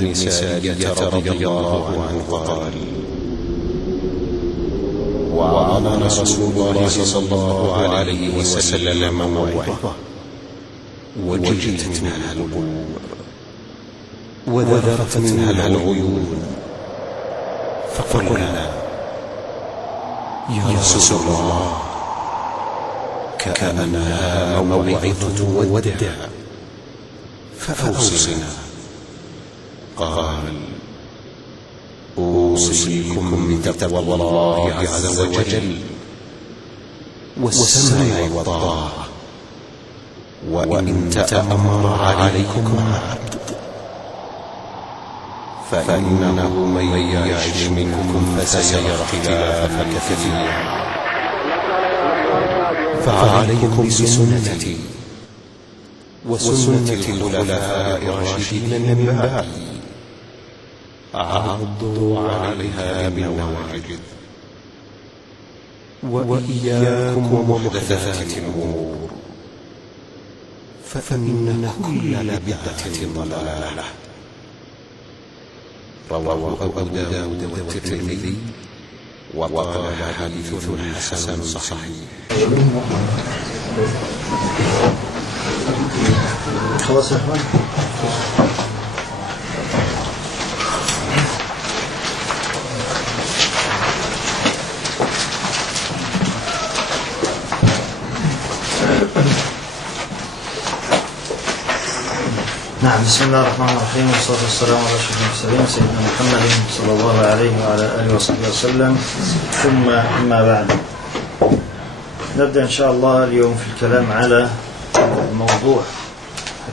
بن سارية رضي الله عنه قال: وعظنا رسول الله صلى الله عليه وسلم موعظة وجلت منها القلوب وذرفت منها العيون، فقلنا: يا رسول الله، كأنها موعظة وداع، فأوصنا. قال: أوصيكم بتقوى الله عز وجل والسمع والطاعة، وإن تأمر عليكم عبد، فإنه من يعش منكم فسيرى اختلافا كثيرا، فعليكم بسنتي وسنة الخلفاء الراشدين من بعدي، عضوا عليها بالنواجذ، وإياكم ومحدثات الأمور، فإن كل بدعة ضلالة. رواه أبو داود والترمذي وقال حديث حسن صحيح. خلاص يا اخوان. نعم، بسم الله الرحمن الرحيم، والصلاة والسلام على أشرف المرسلين سيدنا محمد صلى الله عليه وعلى آله وصحبه وسلم، ثم أما بعد. نبدأ إن شاء الله اليوم في الكلام على الموضوع.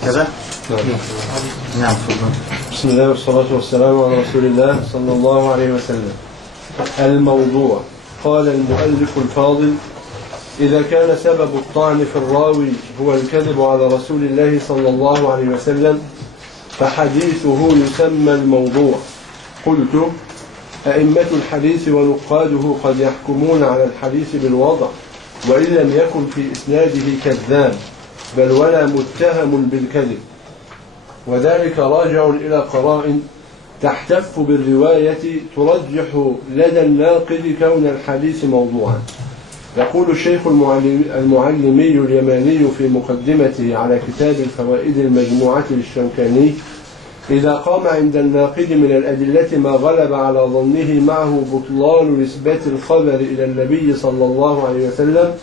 هكذا؟ نعم، تفضل. بسم الله والصلاة والسلام على رسول الله صلى الله عليه وسلم. الموضوع. قال المؤلف الفاضل: إذا كان سبب الطعن في الراوي هو الكذب على رسول الله صلى الله عليه وسلم فحديثه يسمى الموضوع. قلت: أئمة الحديث ونقاده قد يحكمون على الحديث بالوضع وإن لم يكن في إسناده كذاب، بل ولا متهم بالكذب، وذلك راجع إلى قرائن تحتف بالرواية ترجح لدى الناقد كون الحديث موضوعا. يقول الشيخ المعلمي اليماني في مقدمته على كتاب الفوائد المجموعة للشوكاني: إذا قام عند الناقد من الأدلة ما غلب على ظنه معه بطلان نسبة الخبر إلى النبي صلى الله عليه وسلم،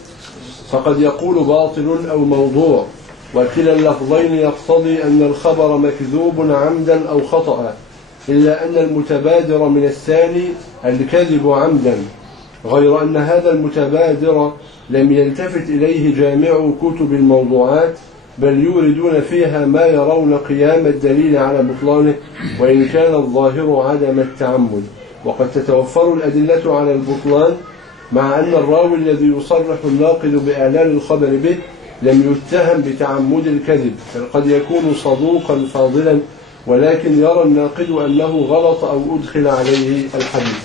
فقد يقول باطل أو موضوع، وكلا اللفظين يقتضي أن الخبر مكذوب عمدا أو خطأ، إلا أن المتبادر من الثاني الكذب عمدا، غير أن هذا المتبادر لم يلتفت إليه جامع كتب الموضوعات، بل يوردون فيها ما يرون قيام الدليل على بطلانه، وإن كان الظاهر عدم التعمد. وقد تتوفر الأدلة على البطلان، مع أن الراوي الذي يصرح الناقد بإعلان الخبر به لم يتهم بتعمد الكذب، بل قد يكون صدوقا فاضلا، ولكن يرى الناقد أنه غلط أو أدخل عليه الحديث.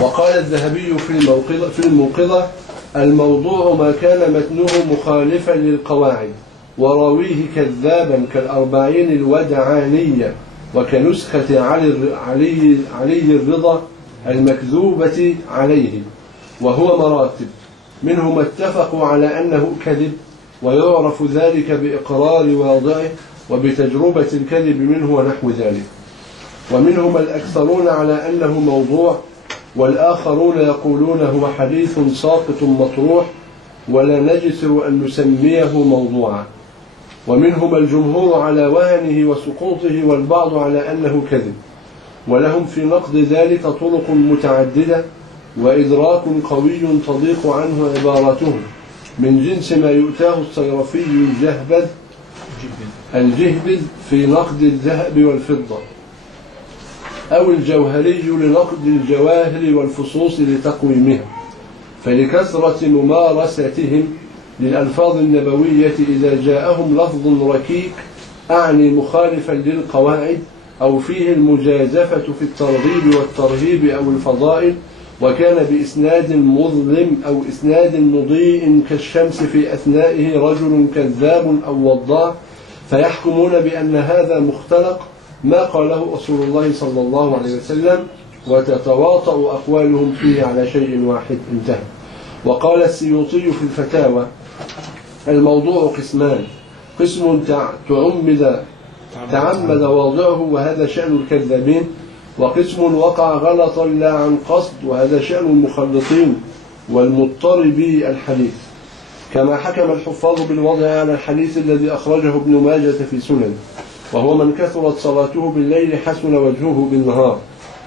وقال الذهبي في الموقظة: الموضوع ما كان متنه مخالفا للقواعد وراويه كذابا كالأربعين الودعانية وكنسخة علي الرضا المكذوبة عليه، وهو مراتب، منهم اتفقوا على أنه كذب، ويعرف ذلك بإقرار واضعه وبتجربة الكذب منه ونحو ذلك، ومنهم الأكثرون على أنه موضوع، والآخرون يقولون هو حديث ساقط مطروح ولا نجسر أن نسميه موضوعا، ومنهم الجمهور على وهنه وسقوطه، والبعض على أنه كذب، ولهم في نقد ذلك طرق متعددة وإدراك قوي تضيق عنه عبارتهم، من جنس ما يؤتاه الصيرفي الجهبذ في نقد الذهب والفضة، أو الجوهري لنقد الجواهر والفصوص لتقويمها، فلكثرة ممارستهم للألفاظ النبوية إذا جاءهم لفظ ركيك أعني مخالفا للقواعد أو فيه المجازفة في الترغيب والترهيب أو الفضائل، وكان بإسناد مظلم أو إسناد مضيء كالشمس في أثنائه رجل كذاب أو وضاع، فيحكمون بأن هذا مختلق ما قاله رسول الله صلى الله عليه وسلم، وتتواطأ أقوالهم فيه على شيء واحد. انتهى. وقال السيوطي في الفتاوى: الموضوع قسمان: قسم تعمد واضعه وهذا شأن الكذابين، وقسم وقع غلطا لا عن قصد وهذا شأن المخلطين والمضطربي الحديث، كما حكم الحفاظ بالوضع على الحديث الذي أخرجه ابن ماجة في سنن، وهو من كثرت صلاته بالليل حسن وجهه بالنهار،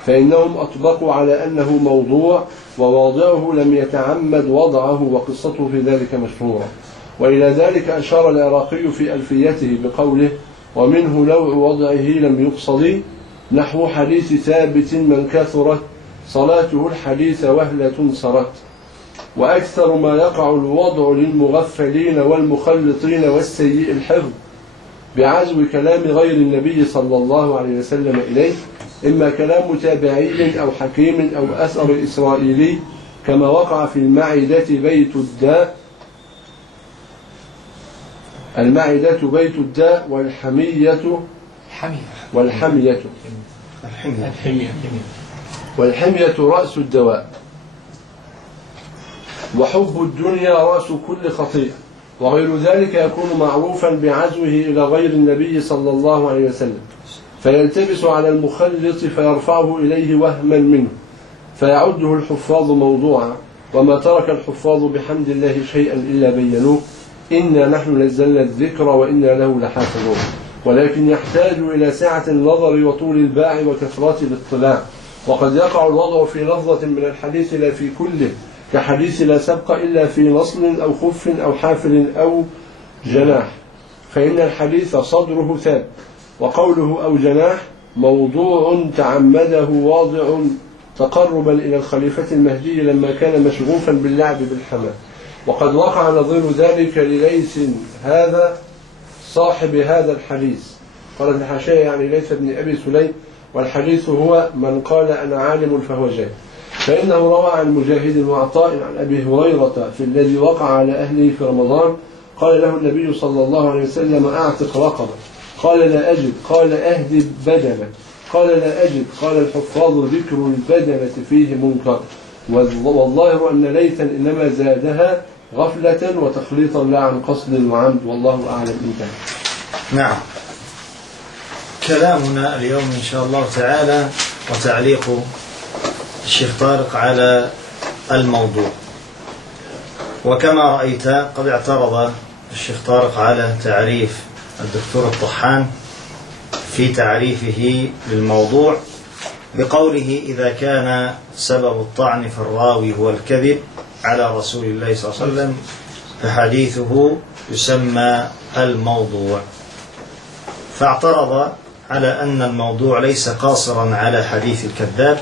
فإنهم أطبقوا على أنه موضوع وواضعه لم يتعمد وضعه، وقصته في ذلك مشهورة. وإلى ذلك أشار العراقي في ألفيته بقوله: ومنه نوع وضعه لم يقصد، نحو حديث ثابت من كثرت صلاته الحديث وهلة سرت. وأكثر ما يقع الوضع للمغفلين والمخلطين والسيء الحفظ بعزو كلام غير النبي صلى الله عليه وسلم إليه، إما كلام تابعي أو حكيم أو أثر إسرائيلي، كما وقع في المعدة بيت الداء والحمية رأس الدواء، وحب الدنيا رأس كل خطيئة، وغير ذلك يكون معروفا بعزوه إلى غير النبي صلى الله عليه وسلم، فيلتبس على المخلط فيرفعه إليه وهما منه، فيعده الحفاظ موضوعا. وما ترك الحفاظ بحمد الله شيئا إلا بينوه: إنا نحن نزلنا الذكر وإنا له لحافظون. ولكن يحتاج إلى سعة النظر وطول الباع وكثرة الاطلاع، وقد يقع الوضع في لفظة من الحديث لا في كله، كحديث لا سبق إلا في نصل أو خف أو حافل أو جناح، فإن الحديث صدره ثابت، وقوله أو جناح موضوع تعمده واضع تقربا إلى الخليفة المهدي لما كان مشغوفا باللعب بالحمى. وقد وقع نظير ذلك لليث هذا صاحب هذا الحديث. قالت الحاشية يعني ليث بن أبي سليم، والحديث هو من قال أنا عالم فهو جاهل، فإنه روى عن مجاهد وعطاء عن أبي هريرة في الذي وقع على أهله في رمضان، قال له النبي صلى الله عليه وسلم: أعتق رقبة. قال: لا أجد. قال: أهدب بدنة. قال: لا أجد. قال الحفاظ: ذكر البدنة فيه منكر، والظاهر أن ليثا إنما زادها غفلة وتخليطا لا عن قصد وعمد، والله أعلم. انتهى. نعم. كلامنا اليوم إن شاء الله تعالى وتعليق الشيخ طارق على الموضوع. وكما رأيت قد اعترض الشيخ طارق على تعريف الدكتور الطحان في تعريفه للموضوع بقوله: إذا كان سبب الطعن في الراوي هو الكذب على رسول الله صلى الله عليه وسلم فحديثه يسمى الموضوع. فاعترض على أن الموضوع ليس قاصرا على حديث الكذاب،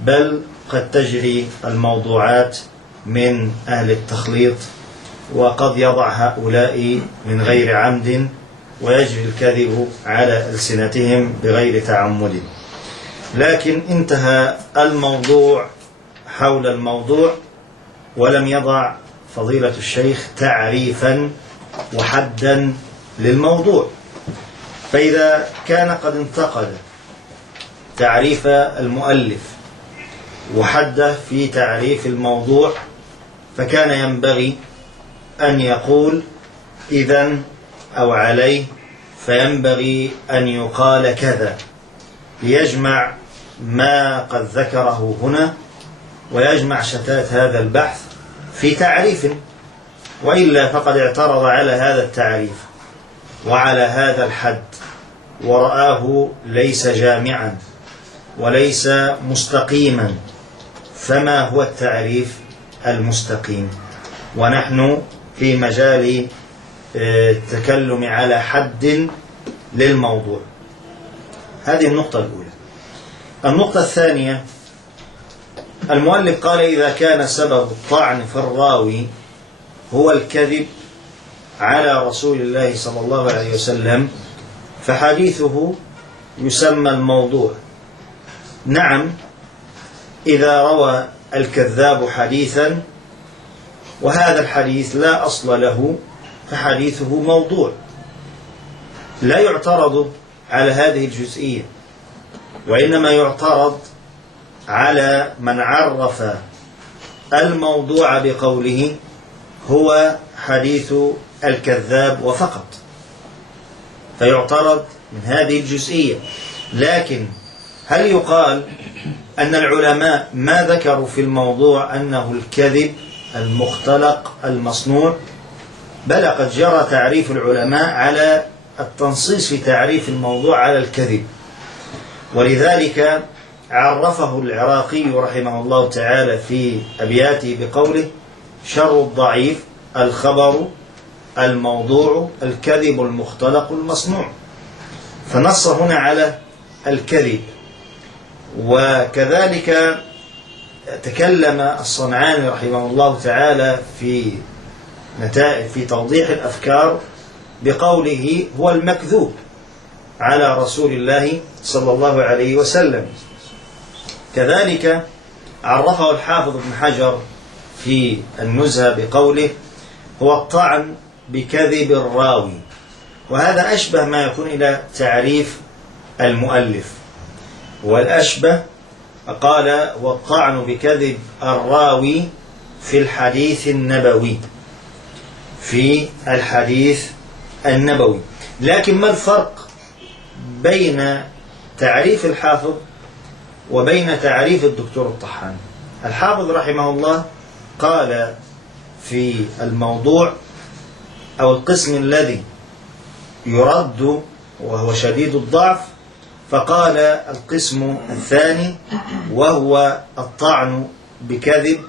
بل قد تجري الموضوعات من أهل التخليط، وقد يضع هؤلاء من غير عمد ويجري الكذب على ألسنتهم بغير تعمد. لكن انتهى الموضوع حول الموضوع، ولم يضع فضيلة الشيخ تعريفا وحدا للموضوع. فإذا كان قد انتقد تعريف المؤلف وحده في تعريف الموضوع، فكان ينبغي أن يقول إذن أو عليه فينبغي أن يقال كذا، ليجمع ما قد ذكره هنا ويجمع شتات هذا البحث في تعريف، وإلا فقد اعترض على هذا التعريف وعلى هذا الحد ورآه ليس جامعا وليس مستقيما. فما هو التعريف المستقيم؟ ونحن في مجال التكلم على حد للموضوع. هذه النقطة الأولى. النقطة الثانية: المؤلف قال: إذا كان سبب الطعن في الراوي هو الكذب على رسول الله صلى الله عليه وسلم فحديثه يسمى الموضوع. نعم، إذا روى الكذاب حديثا وهذا الحديث لا أصل له فحديثه موضوع. لا يعترض على هذه الجزئية، وإنما يعترض على من عرف الموضوع بقوله هو حديث الكذاب وفقط، فيعترض من هذه الجزئية. لكن هل يقال أن العلماء ما ذكروا في الموضوع أنه الكذب المختلق المصنوع؟ بل قد جرى تعريف العلماء على التنصيص في تعريف الموضوع على الكذب، ولذلك عرفه العراقي رحمه الله تعالى في أبياته بقوله: شر الضعيف الخبر الموضوع الكذب المختلق المصنوع، فنص هنا على الكذب. وكذلك تكلم الصنعاني رحمه الله تعالى في توضيح الأفكار بقوله هو المكذوب على رسول الله صلى الله عليه وسلم. كذلك عرفه الحافظ ابن حجر في النزهة بقوله هو الطعن بكذب الراوي، وهذا أشبه ما يكون إلى تعريف المؤلف، والأشبه قال هو الطعن بكذب الراوي في الحديث النبوي، في الحديث النبوي. لكن ما الفرق بين تعريف الحافظ وبين تعريف الدكتور الطحان؟ الحافظ رحمه الله قال في الموضوع أو القسم الذي يرد وهو شديد الضعف، فقال القسم الثاني وهو الطعن بكذب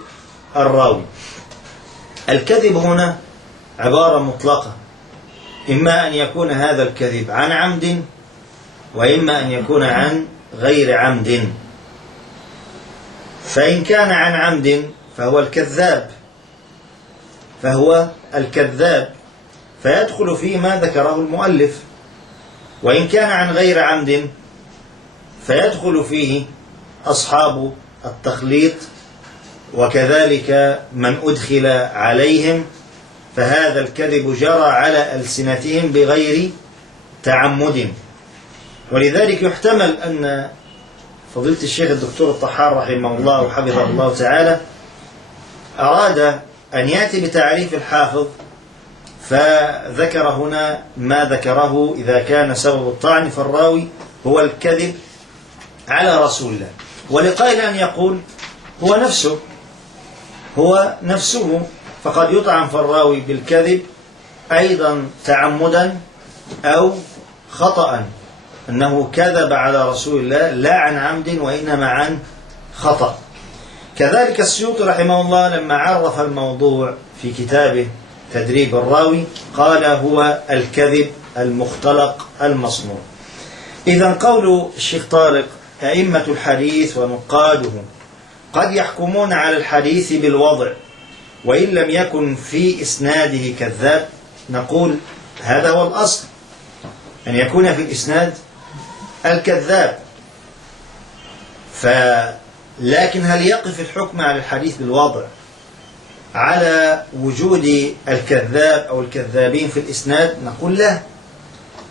الراوي. الكذب هنا عبارة مطلقة، إما أن يكون هذا الكذب عن عمد، وإما أن يكون عن غير عمد. فإن كان عن عمد فهو الكذاب فيدخل فيه ما ذكره المؤلف، وإن كان عن غير عمد فيدخل فيه أصحاب التخليط، وكذلك من أدخل عليهم، فهذا الكذب جرى على ألسنتهم بغير تعمد. ولذلك يحتمل أن فضيلة الشيخ الدكتور الطحان رحمه الله وحفظه الله تعالى أراد أن يأتي بتعريف الحافظ، فذكر هنا ما ذكره إذا كان سبب الطعن فالراوي هو الكذب على رسول الله، ولقائل أن يقول هو نفسه، فقد يطعن فالراوي بالكذب أيضا تعمدا أو خطأ، أنه كذب على رسول الله لا عن عمد وإنما عن خطأ. كذلك السيوطي رحمه الله لما عرف الموضوع في كتابه تدريب الراوي قال هو الكذب المختلق المصنوع. إذن قول الشيخ طارق أئمة الحديث ونقاده قد يحكمون على الحديث بالوضع وإن لم يكن في إسناده كذاب، نقول هذا هو الأصل، أن يكون في الإسناد الكذاب. لكن هل يقف الحكم على الحديث بالوضع على وجود الكذاب أو الكذابين في الإسناد؟ نقول لا،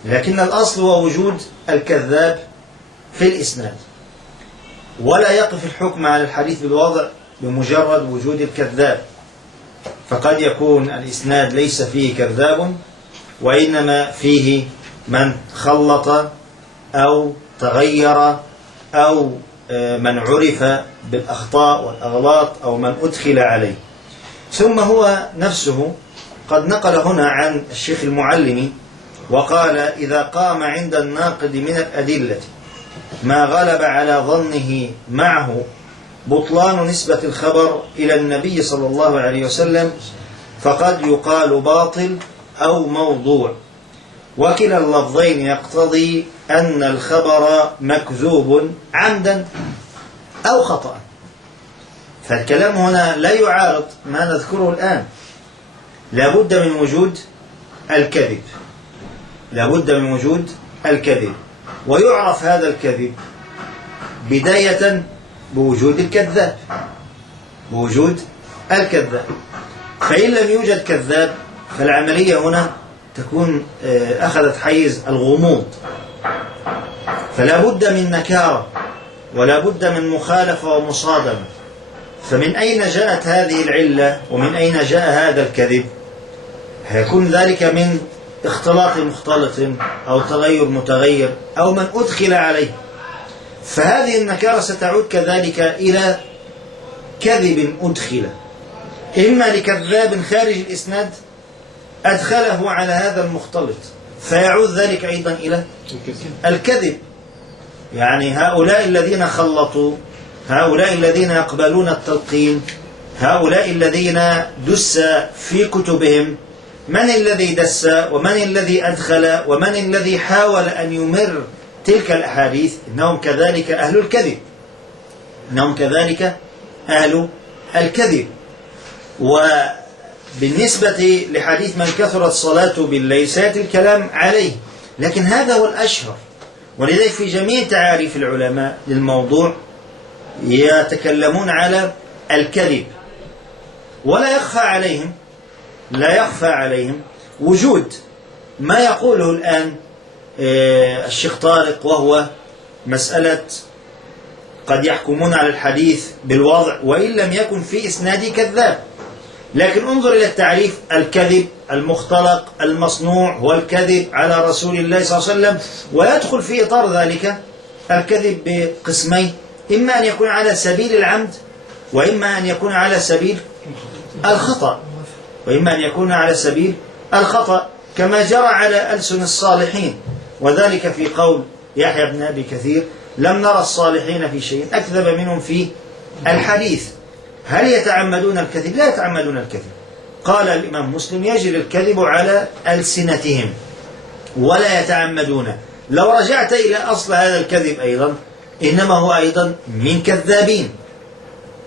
لكن الأصل هو وجود الكذاب في الإسناد، ولا يقف الحكم على الحديث بالوضع بمجرد وجود الكذاب، فقد يكون الإسناد ليس فيه كذاب وإنما فيه من خلط أو تغير أو من عرف بالأخطاء والأغلاط أو من أدخل عليه. ثم هو نفسه قد نقل هنا عن الشيخ المعلمي وقال إذا قام عند الناقد من الأدلة ما غلب على ظنه معه بطلان نسبة الخبر إلى النبي صلى الله عليه وسلم فقد يقال باطل أو موضوع، وكلا اللفظين يقتضي أن الخبر مكذوب عمدا أو خطأ. فالكلام هنا لا يعارض ما نذكره الآن، لا بد من وجود الكذب، لا بد من وجود الكذب، ويعرف هذا الكذب بداية بوجود الكذاب، بوجود الكذاب. فإن لم يوجد كذاب فالعملية هنا تكون أخذت حيز الغموض، فلا بد من نكارة ولا بد من مخالفة ومصادمة. فمن أين جاءت هذه العلة ومن أين جاء هذا الكذب؟ هيكون ذلك من اختلاط مختلط أو تغير متغير أو من أدخل عليه. فهذه النكارة ستعود كذلك إلى كذب أدخل، إما لكذاب خارج الإسناد أدخله على هذا المختلط، فيعود ذلك أيضا إلى الكذب. يعني هؤلاء الذين خلطوا، هؤلاء الذين يقبلون التلقين، هؤلاء الذين دس في كتبهم، من الذي دس ومن الذي أدخل ومن الذي حاول أن يمر تلك الأحاديث؟ إنهم كذلك أهل الكذب، إنهم كذلك أهل الكذب. وبالنسبة لحديث من كثرت صلاته بالليل سيأتي الكلام عليه، لكن هذا هو الأشهر. ولذلك في جميع تعاريف العلماء للموضوع يتكلمون على الكذب، ولا يخفى عليهم، لا يخفى عليهم وجود ما يقوله الآن الشيخ طارق، وهو مسألة قد يحكمون على الحديث بالوضع وإن لم يكن في إسناده كذاب. لكن انظر إلى التعريف: الكذب المختلق المصنوع هو الكذب على رسول الله صلى الله عليه وسلم. ويدخل في إطار ذلك الكذب بقسمين: إما أن يكون على سبيل العمد، وإما أن يكون على سبيل الخطأ، وإما أن يكون على سبيل الخطأ، كما جرى على ألسن الصالحين، وذلك في قول يحيى بن أبي كثير: لم نرى الصالحين في شيء أكذب منهم في الحديث. هل يتعمدون الكذب؟ لا يتعمدون الكذب. قال الإمام مسلم: يجري الكذب على ألسنتهم ولا يتعمدون. لو رجعت إلى أصل هذا الكذب أيضا إنما هو أيضا من كذابين،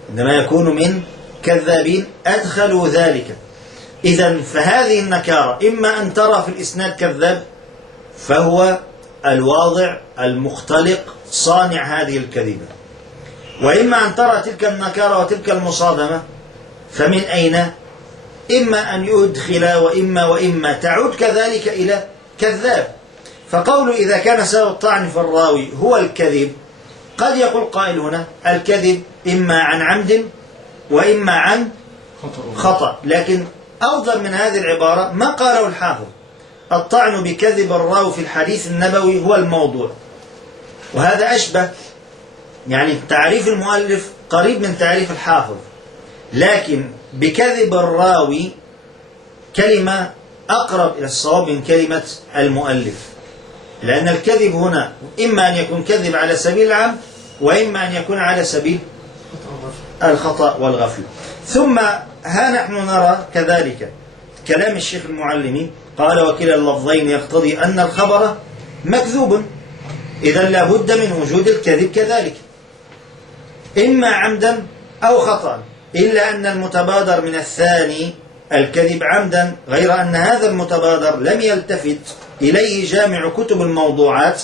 إنما يكون من كذابين أدخلوا ذلك. إذن فهذه النكارة إما أن ترى في الإسناد كذاب فهو الواضع المختلق صانع هذه الكذبة، وإما أن ترى تلك النكارة وتلك المصادمة، فمن أين؟ إما أن يدخل وإما تعود كذلك إلى كذاب. فقول إذا كان سبب الطعن في الراوي هو الكذب، قد يقول قائل هنا الكذب إما عن عمد وإما عن خطأ، لكن أفضل من هذه العبارة ما قاله الحافظ: الطعن بكذب الراوي في الحديث النبوي هو الموضوع. وهذا أشبه، يعني تعريف المؤلف قريب من تعريف الحافظ، لكن بكذب الراوي كلمة أقرب إلى الصواب من كلمة المؤلف، لأن الكذب هنا إما أن يكون كذب على سبيل العمد وإما أن يكون على سبيل الخطأ والغفلة. ثم ها نحن نرى كذلك كلام الشيخ المعلمي: قال: وكلا اللفظين يقتضي أن الخبر مكذوب، إذا لا بد من وجود الكذب كذلك، إما عمدا أو خطأ، إلا أن المتبادر من الثاني الكذب عمدا، غير أن هذا المتبادر لم يلتفت إليه جامع كتب الموضوعات،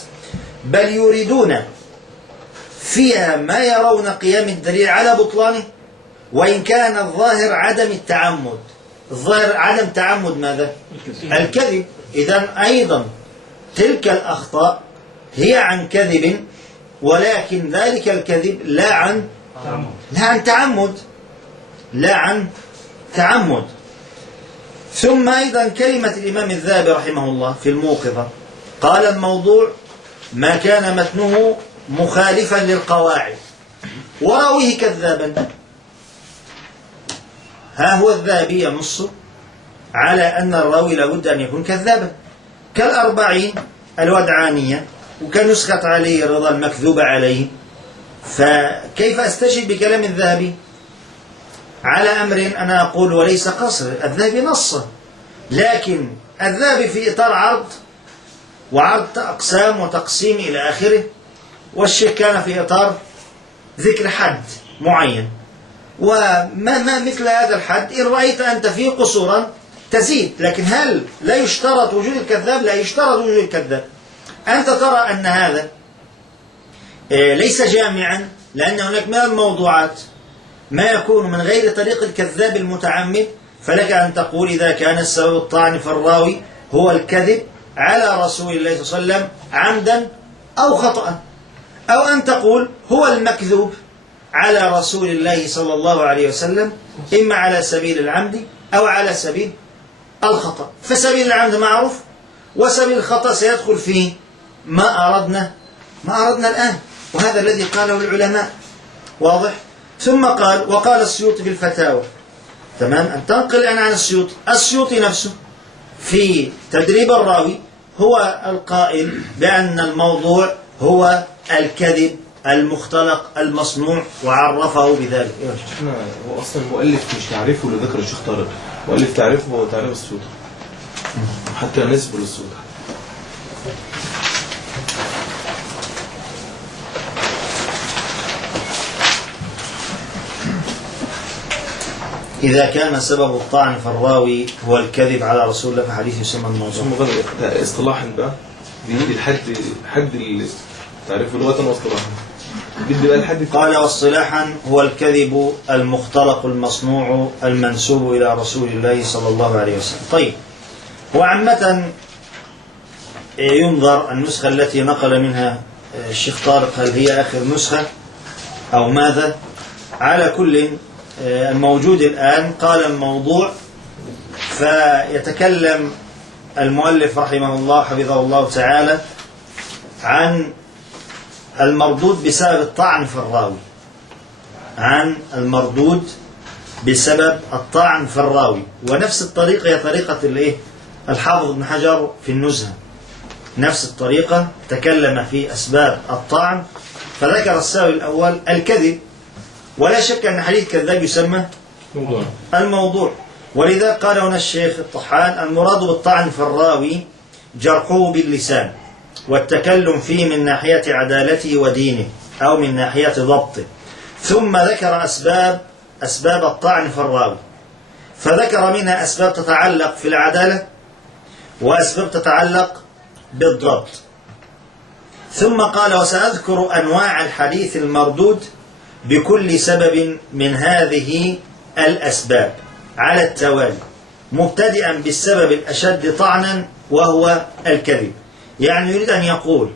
بل يريدون فيها ما يرون قيام الدليل على بطلانه، وإن كان الظاهر عدم التعمد. الظاهر عدم تعمد ماذا؟ الكذب. إذن أيضا تلك الأخطاء هي عن كذب، ولكن ذلك الكذب لا عن تعمد، لا عن تعمد. ثم أيضا كلمة الإمام الذهبي رحمه الله في الموقظة: قال: الموضوع ما كان متنه مخالفا للقواعد وراويه كذابا. ها هو الذهبي ينص على أن الراوي لابد أن يكون كذابا، كالأربعين الودعانية، وكنسخة عليه الرضا المكذوب عليه. فكيف أستشهد بكلام الذهبي على أمر أنا أقول وليس قصر؟ الذهبي نصه، لكن الذهبي في إطار عرض وعرض أقسام وتقسيم إلى آخره، والشيخ كان في إطار ذكر حد معين. وما مثل هذا الحد إن رأيت أنت فيه قصورا تزيد، لكن هل لا يشترط وجود الكذاب؟ لا يشترط وجود الكذاب. أنت ترى أن هذا ليس جامعا، لأن هناك من الموضوعات ما يكون من غير طريق الكذاب المتعمد، فلك أن تقول إذا كان السبب الطعن في الراوي هو الكذب على رسول الله صلى الله عليه وسلم عمدا أو خطأ، أو أن تقول هو المكذوب على رسول الله صلى الله عليه وسلم إما على سبيل العمد أو على سبيل الخطأ. فسبيل العمد معروف، وسبيل الخطأ سيدخل فيه ما أردنا الآن، وهذا الذي قاله العلماء. واضح؟ ثم قال، وقال السيوطي في الفتاوى. تمام؟ أن تنقل الآن عن السيوطي نفسه في تدريب الراوي هو القائل بأن الموضوع هو الكذب المختلق المصنوع، وعرفه بذلك. هو اصلا المؤلف مش تعريفه اللي ذكر الشيخ طارق، مؤلف تعريفه هو تعريف السيوطي، حتى نسبه للسيوطي. إذا كان سبب الطعن في الراوي هو الكذب على رسول الله فحديث يسمى الموضوع. ثم ده اصطلاحا بقى بيجي حد تعريفه لغة واصطلاحا. بدي بقى الحد قال واصطلاحا هو الكذب المختلق المصنوع المنسوب إلى رسول الله صلى الله عليه وسلم. طيب، هو عامة ينظر النسخة التي نقل منها الشيخ طارق هل هي آخر نسخة أو ماذا. على كل الموجود الآن قال الموضوع، فيتكلم المؤلف رحمه الله حفظه الله تعالى عن المردود بسبب الطعن في الراوي، عن المردود بسبب الطعن في الراوي. ونفس الطريقة هي طريقة الحافظ ابن حجر في النزهة، نفس الطريقة تكلم في أسباب الطعن، فذكر السبب الأول الكذب، ولا شك أن حديث كذاب يسمى الموضوع. ولذا قال هنا الشيخ الطحان المراد بالطعن في الراوي جرحه باللسان والتكلم فيه من ناحية عدالته ودينه أو من ناحية ضبطه. ثم ذكر أسباب الطعن في الراوي، فذكر منها أسباب تتعلق في العدالة وأسباب تتعلق بالضبط. ثم قال وسأذكر أنواع الحديث المردود بكل سبب من هذه الأسباب على التوالي، مبتدئا بالسبب الأشد طعنا وهو الكذب. يعني يريد أن يقول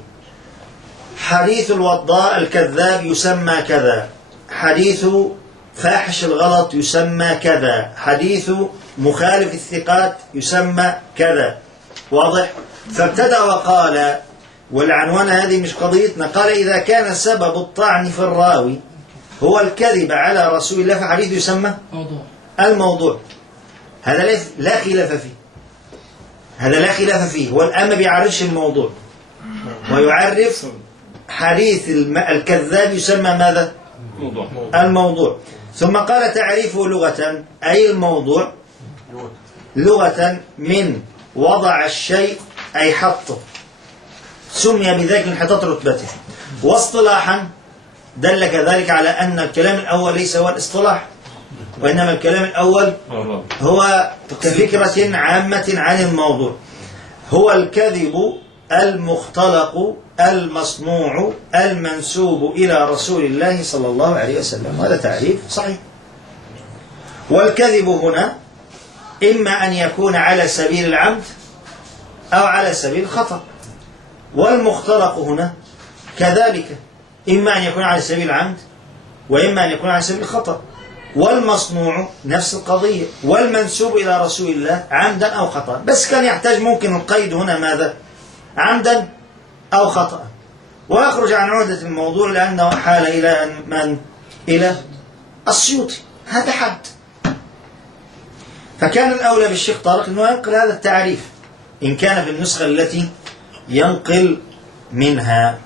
حديث الوضاء الكذاب يسمى كذا، حديث فاحش الغلط يسمى كذا، حديث مخالف الثقات يسمى كذا. واضح؟ فابتدأ وقال، والعنوان هذه مش قضيتنا، قال إذا كان سبب الطعن في الراوي هو الكذب على رسول الله فحديث يسمى الموضوع. هذا لا خلاف فيه، هذا لا خلاف فيه. هو الآن ما بيعرفش الموضوع، ويعرف حديث الكذاب يسمى ماذا؟ الموضوع. ثم قال تعريفه لغة، أي الموضوع لغة من وضع الشيء أي حطه، سمي بذلك من حطة رتبته. واصطلاحا دلك ذلك على أن الكلام الأول ليس هو الاصطلاح، وإنما الكلام الأول هو كفكرة عامة عن الموضوع، هو الكذب المختلق المصنوع المنسوب إلى رسول الله صلى الله عليه وسلم. هذا تعريف صحيح. والكذب هنا إما أن يكون على سبيل العمد أو على سبيل الخطأ، والمختلق هنا كذلك إما أن يكون على سبيل العمد وإما أن يكون على سبيل الخطأ. والمصنوع نفس القضية، والمنسوب إلى رسول الله عمدا أو خطأ. بس كان يحتاج ممكن القيد هنا ماذا؟ عمدا أو خطأ، ويخرج عن عهدة الموضوع لأنه حال إلى من؟ إلى السيوطي، هذا حد. فكان الأولى بالشيخ طارق أنه ينقل هذا التعريف إن كان في النسخة التي ينقل منها.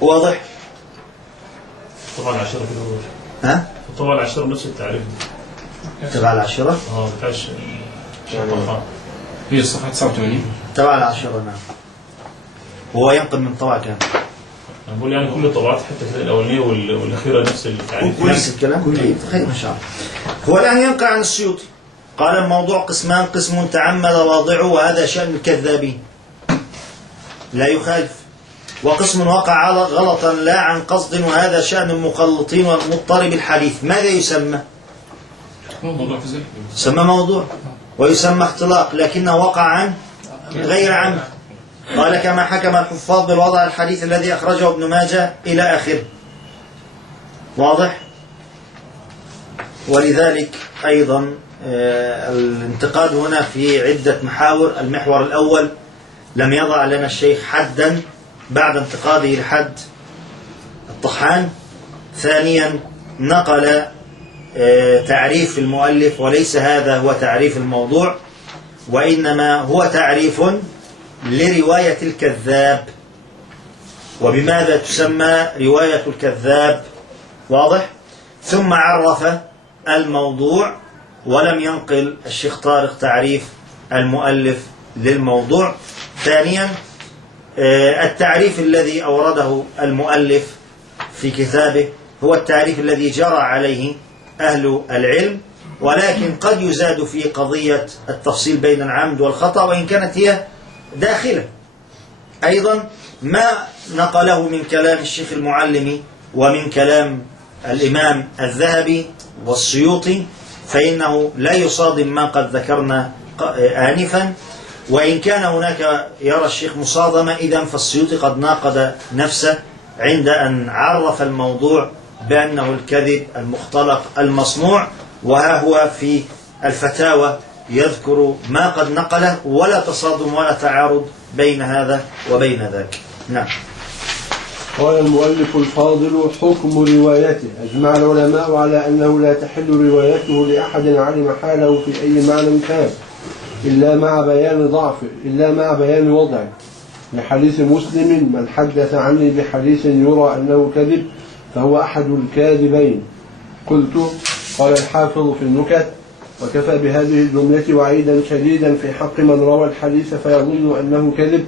واضح؟ طبعا 10 كده. ها؟ طبعا 10 نفس التعريف تبع 10. بتاعش هي الصفحة 89 تبع 10. نعم. هو ينقل من طبع كام؟ أنا بقول يعني كل الطبعات حتى الأولانية والأخيرة نفس التعريف. نفس الكلام. طيب ما شاء الله. هو الآن ينقل عن السيوطي قال الموضوع قسمان، قسم تعمد واضعه وهذا شأن الكذابين لا يخالف، وقسم وقع غلطا لا عن قصد وهذا شأن المخلطين والمضطرب الحديث. ماذا يسمى؟ موضوع في ذلك يسمى موضوع. ويسمى اختلاق لكنه وقع عن غير عمد. قال كما حكم الحفاظ بالوضع الحديث الذي أخرجه ابن ماجه إلى آخره. واضح؟ ولذلك أيضا الانتقاد هنا في عدة محاور. المحور الأول: لم يضع لنا الشيخ حدا بعد انتقاده لحد الطحان. ثانيا: نقل تعريف المؤلف، وليس هذا هو تعريف الموضوع، وإنما هو تعريف لرواية الكذاب. وبماذا تسمى رواية الكذاب؟ واضح؟ ثم عرف الموضوع، ولم ينقل الشيخ طارق تعريف المؤلف للموضوع. ثانيا: التعريف الذي أورده المؤلف في كتابه هو التعريف الذي جرى عليه أهل العلم، ولكن قد يزاد في قضية التفصيل بين العمد والخطأ، وإن كانت هي داخلة. أيضا ما نقله من كلام الشيخ المعلمي ومن كلام الإمام الذهبي والسيوطي فإنه لا يصادم ما قد ذكرنا آنفا، وإن كان هناك يرى الشيخ مصادمة، إذن فالسيوطي قد ناقض نفسه عند أن عرف الموضوع بأنه الكذب المختلق المصنوع، وها هو في الفتاوى يذكر ما قد نقله، ولا تصادم ولا تعارض بين هذا وبين ذاك. نعم. قال المؤلف الفاضل: حكم روايته. أجمع العلماء على أنه لا تحل روايته لأحد علم حاله في أي معنى كان، إلا مع بيان ضعفه، إلا مع بيان وضعه. لحديث مسلم: من حدث عني بحديث يرى أنه كذب فهو أحد الكاذبين. قلت: قال الحافظ في النكت: وكفى بهذه الجملة وعيدا شديدا في حق من روى الحديث فيظن أنه كذب،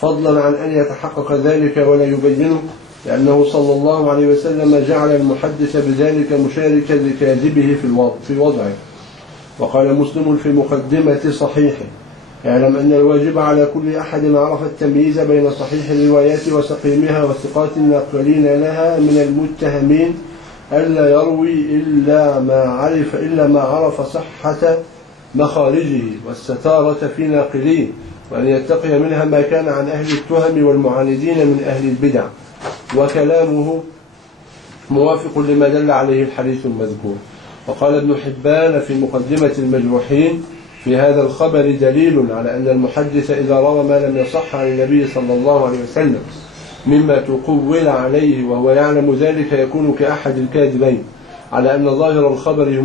فضلا عن أن يتحقق ذلك ولا يبينه، لأنه صلى الله عليه وسلم جعل المحدث بذلك مشاركا لكاذبه في وضعه. وقال مسلم في مقدمة صحيحه: اعلم أن الواجب على كل أحد عرف التمييز بين صحيح الروايات وسقيمها والثقات الناقلين لها من المتهمين ألا يروي إلا ما عرف صحة مخارجه والستارة في ناقليه، وأن يتقي منها ما كان عن أهل التهم والمعاندين من أهل البدع. وكلامه موافق لما دل عليه الحديث المذكور. وقال ابن حبان في مقدمة المجروحين: في هذا الخبر دليل على أن المحدث إذا روى ما لم يصح عن النبي صلى الله عليه وسلم مما تقول عليه وهو يعلم ذلك يكون كأحد الكاذبين، على أن ظاهر الخبر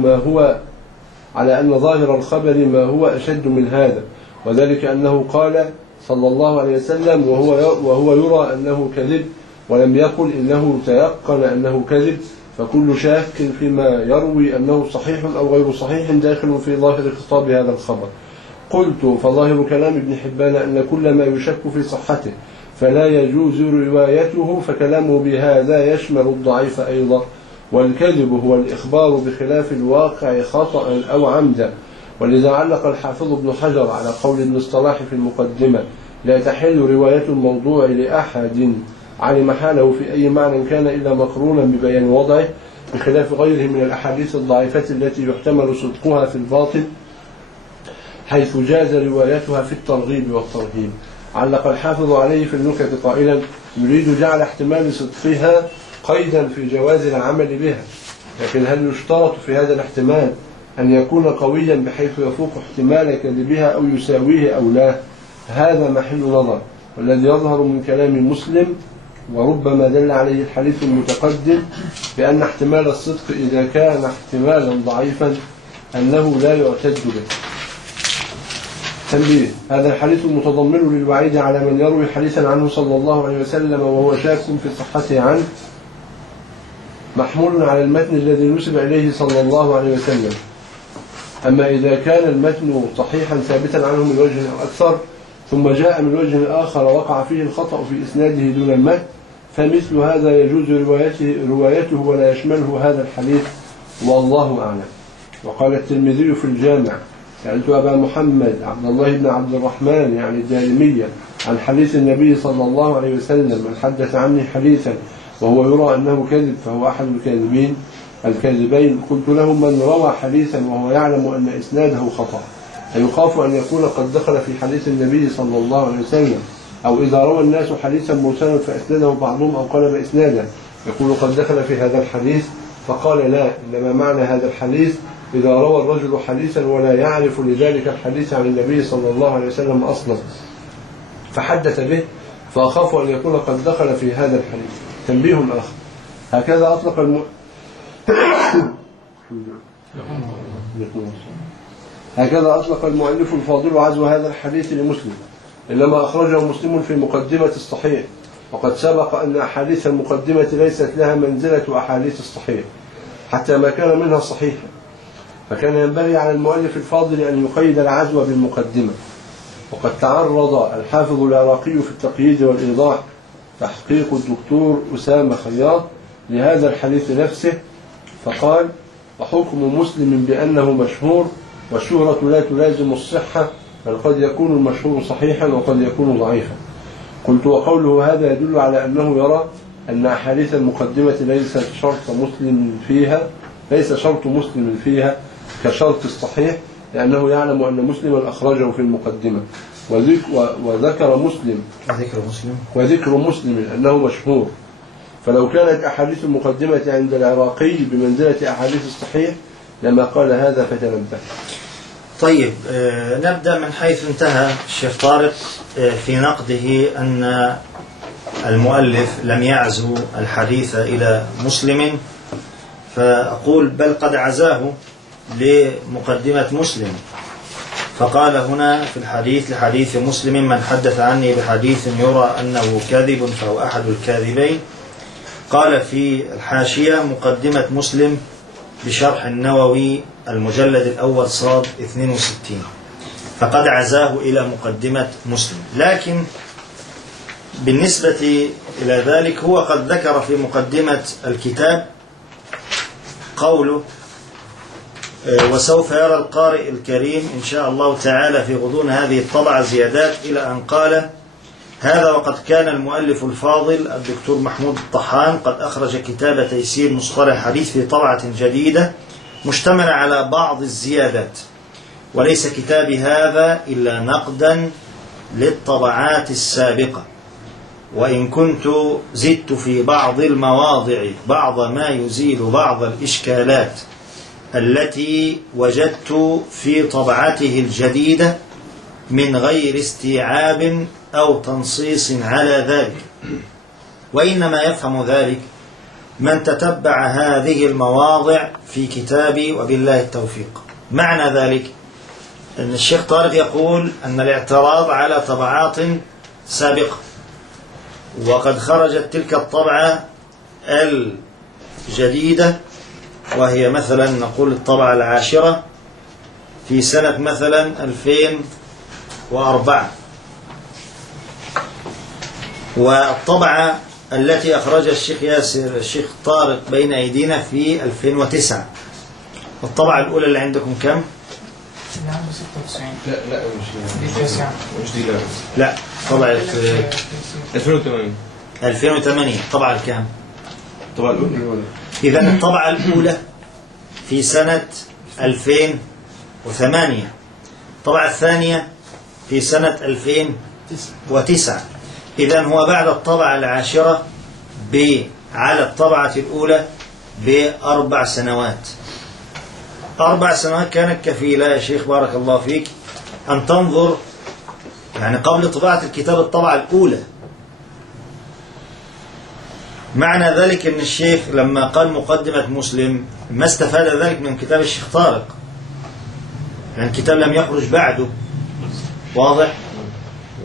ما هو أشد من هذا، وذلك أنه قال صلى الله عليه وسلم وهو يرى أنه كذب، ولم يقل إنه تيقن أنه كذب، فكل شاك فيما يروي أنه صحيح أو غير صحيح داخل في ظاهر خطاب هذا الخبر. قلت: فظاهر كلام ابن حبان أن كل ما يشك في صحته فلا يجوز روايته، فكلامه بهذا يشمل الضعيف أيضا. والكذب هو الإخبار بخلاف الواقع خطأ أو عمدا. ولذا علق الحافظ ابن حجر على قول ابن الصلاح في المقدمة: لا تحل رواية الموضوع لأحد علم حاله في أي معنى كان إلا مقرونا ببيان وضعه، بخلاف غيره من الأحاديث الضعيفة التي يحتمل صدقها في الباطن، حيث جاز روايتها في الترغيب والترهيب. علق الحافظ عليه في النكت قائلا: يريد جعل احتمال صدقها قيدا في جواز العمل بها، لكن هل يشترط في هذا الاحتمال أن يكون قويا بحيث يفوق احتمال كذبها أو يساويه أو لا؟ هذا محل نظر، والذي يظهر من كلام مسلم وربما دل عليه الحديث المتقدم بأن احتمال الصدق إذا كان احتمالا ضعيفا أنه لا يعتد به. تنبيه: هذا الحديث المتضمن للوعيد على من يروي حديثا عنه صلى الله عليه وسلم وهو شاك في صحته عنه محمول على المتن الذي نسب إليه صلى الله عليه وسلم. أما إذا كان المتن صحيحا ثابتا عنه من وجه أو أكثر، ثم جاء من وجه آخر وقع فيه الخطأ في إسناده دون المتن، فمثل هذا يجوز روايته ولا يشمله هذا الحديث، والله أعلم. وقال الترمذي في الجامع: سألت أبا محمد عبد الله بن عبد الرحمن يعني الدارمية عن حديث النبي صلى الله عليه وسلم: من حدث عني حديثا وهو يرى أنه كذب فهو أحد الكاذبين. قلت له: من روى حديثا وهو يعلم أن إسناده خطأ؟ أيخاف أن يكون قد دخل في حديث النبي صلى الله عليه وسلم، أو إذا روى الناس حديثا مرسلا فأسنده بعضهم أو قلب إسنادا يقول قد دخل في هذا الحديث، فقال لا، إنما معنى هذا الحديث إذا روى الرجل حديثا ولا يعرف لذلك الحديث عن النبي صلى الله عليه وسلم أصلا فحدث به، فأخاف أن يكون قد دخل في هذا الحديث. تنبيه آخر، هكذا أطلق المؤلف الفاضل عزو هذا الحديث لمسلم، إنما أخرجه مسلم في مقدمة الصحيح، وقد سبق أن أحاديث المقدمة ليست لها منزلة أحاديث الصحيح حتى ما كان منها صحيحا، فكان ينبغي على المؤلف الفاضل أن يقيد العزو بالمقدمة. وقد تعرض الحافظ العراقي في التقييد والإيضاح تحقيق الدكتور أسامة خياط لهذا الحديث نفسه، فقال: وحكم مسلم بأنه مشهور، والشهرة لا تلازم الصحة، بل قد يكون المشهور صحيحا وقد يكون ضعيفا. قلت: وقوله هذا يدل على أنه يرى أن أحاديث المقدمة ليس شرط مسلم فيها كشرط الصحيح، لأنه يعلم أن مسلما أخرجه في المقدمة، وذكر مسلم أنه مشهور، فلو كانت أحاديث المقدمة عند العراقي بمنزلة أحاديث الصحيح لما قال هذا، فتنبه. طيب، نبدأ من حيث انتهى الشيخ طارق في نقده أن المؤلف لم يعزو الحديث إلى مسلم، فأقول بل قد عزاه لمقدمة مسلم، فقال هنا في الحديث: لحديث مسلم من حدث عني بحديث يرى أنه كاذب فهو أحد الكاذبين. قال في الحاشية: مقدمة مسلم بشرح النووي المجلد الأول صاد 62، فقد عزاه إلى مقدمة مسلم. لكن بالنسبة إلى ذلك هو قد ذكر في مقدمة الكتاب قوله: وسوف يرى القارئ الكريم إن شاء الله تعالى في غضون هذه الطبعة زيادات، إلى أن قال: هذا وقد كان المؤلف الفاضل الدكتور محمود الطحان قد أخرج كتاب تيسير مصطلح الحديث في طبعة جديدة مشتملة على بعض الزيادات، وليس كتابي هذا إلا نقدا للطبعات السابقة، وإن كنت زدت في بعض المواضع بعض ما يزيل بعض الإشكالات التي وجدت في طبعته الجديدة من غير استيعاب أو تنصيص على ذلك، وإنما يفهم ذلك من تتبع هذه المواضع في كتابي، وبالله التوفيق. معنى ذلك أن الشيخ طارق يقول أن الاعتراض على طبعات سابقة، وقد خرجت تلك الطبعة الجديدة، وهي مثلا نقول الطبعة العاشرة في سنة مثلا 2004، والطبعة التي أخرجها الشيخ ياسر الشيخ طارق بين أيدينا في 2009. الطبعة الأولى اللي عندكم كم؟ اللي عنده 96. لا مش دي لا، طبعة 2008 طبعة الكام؟ الطبعة الأولى. إذا الطبعة الأولى في سنة 2008، الطبعة الثانية في سنة 2009. إذا هو بعد الطبعة العاشرة على الطبعة الأولى ب4 سنوات. 4 سنوات كانت كفيلة يا شيخ بارك الله فيك أن تنظر يعني قبل طباعة الكتاب الطبعة الأولى. معنى ذلك أن الشيخ لما قال مقدمة مسلم ما استفاد ذلك من كتاب الشيخ طارق، يعني الكتاب لم يخرج بعده، واضح؟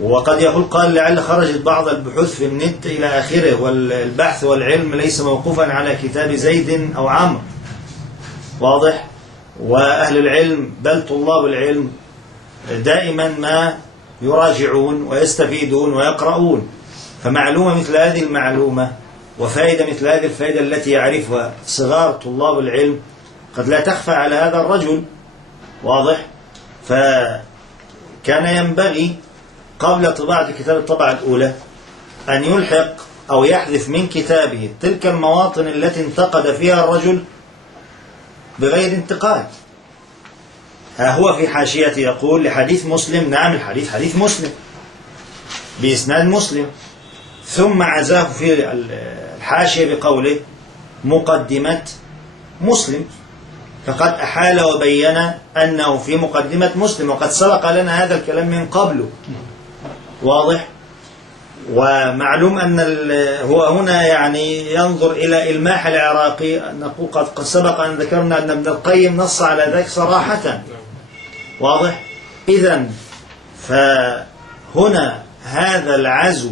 وقد يقول قال لعل خرجت بعض البحوث في النت إلى آخره، والبحث والعلم ليس موقوفا على كتاب زيد أو عمرو، واضح؟ وأهل العلم بل طلاب العلم دائما ما يراجعون ويستفيدون ويقرؤون، فمعلومة مثل هذه المعلومة وفائدة مثل هذه الفائدة التي يعرفها صغار طلاب العلم قد لا تخفى على هذا الرجل، واضح؟ فكان ينبغي قبل طباعة كتاب الطبعة الأولى أن يلحق أو يحذف من كتابه تلك المواطن التي انتقد فيها الرجل بغير انتقاد. هو في حاشيته يقول لحديث مسلم، نعم الحديث حديث مسلم بإسناد مسلم، ثم عزاه في الحاشية بقوله مقدمة مسلم، فقد أحال وبين أنه في مقدمة مسلم، وقد سبق لنا هذا الكلام من قبله. واضح؟ ومعلوم أن هو هنا يعني ينظر إلى إلماح العراقي، نقول قد سبق أن ذكرنا أن ابن القيم نص على ذلك صراحة. واضح؟ إذن فهنا هذا العزو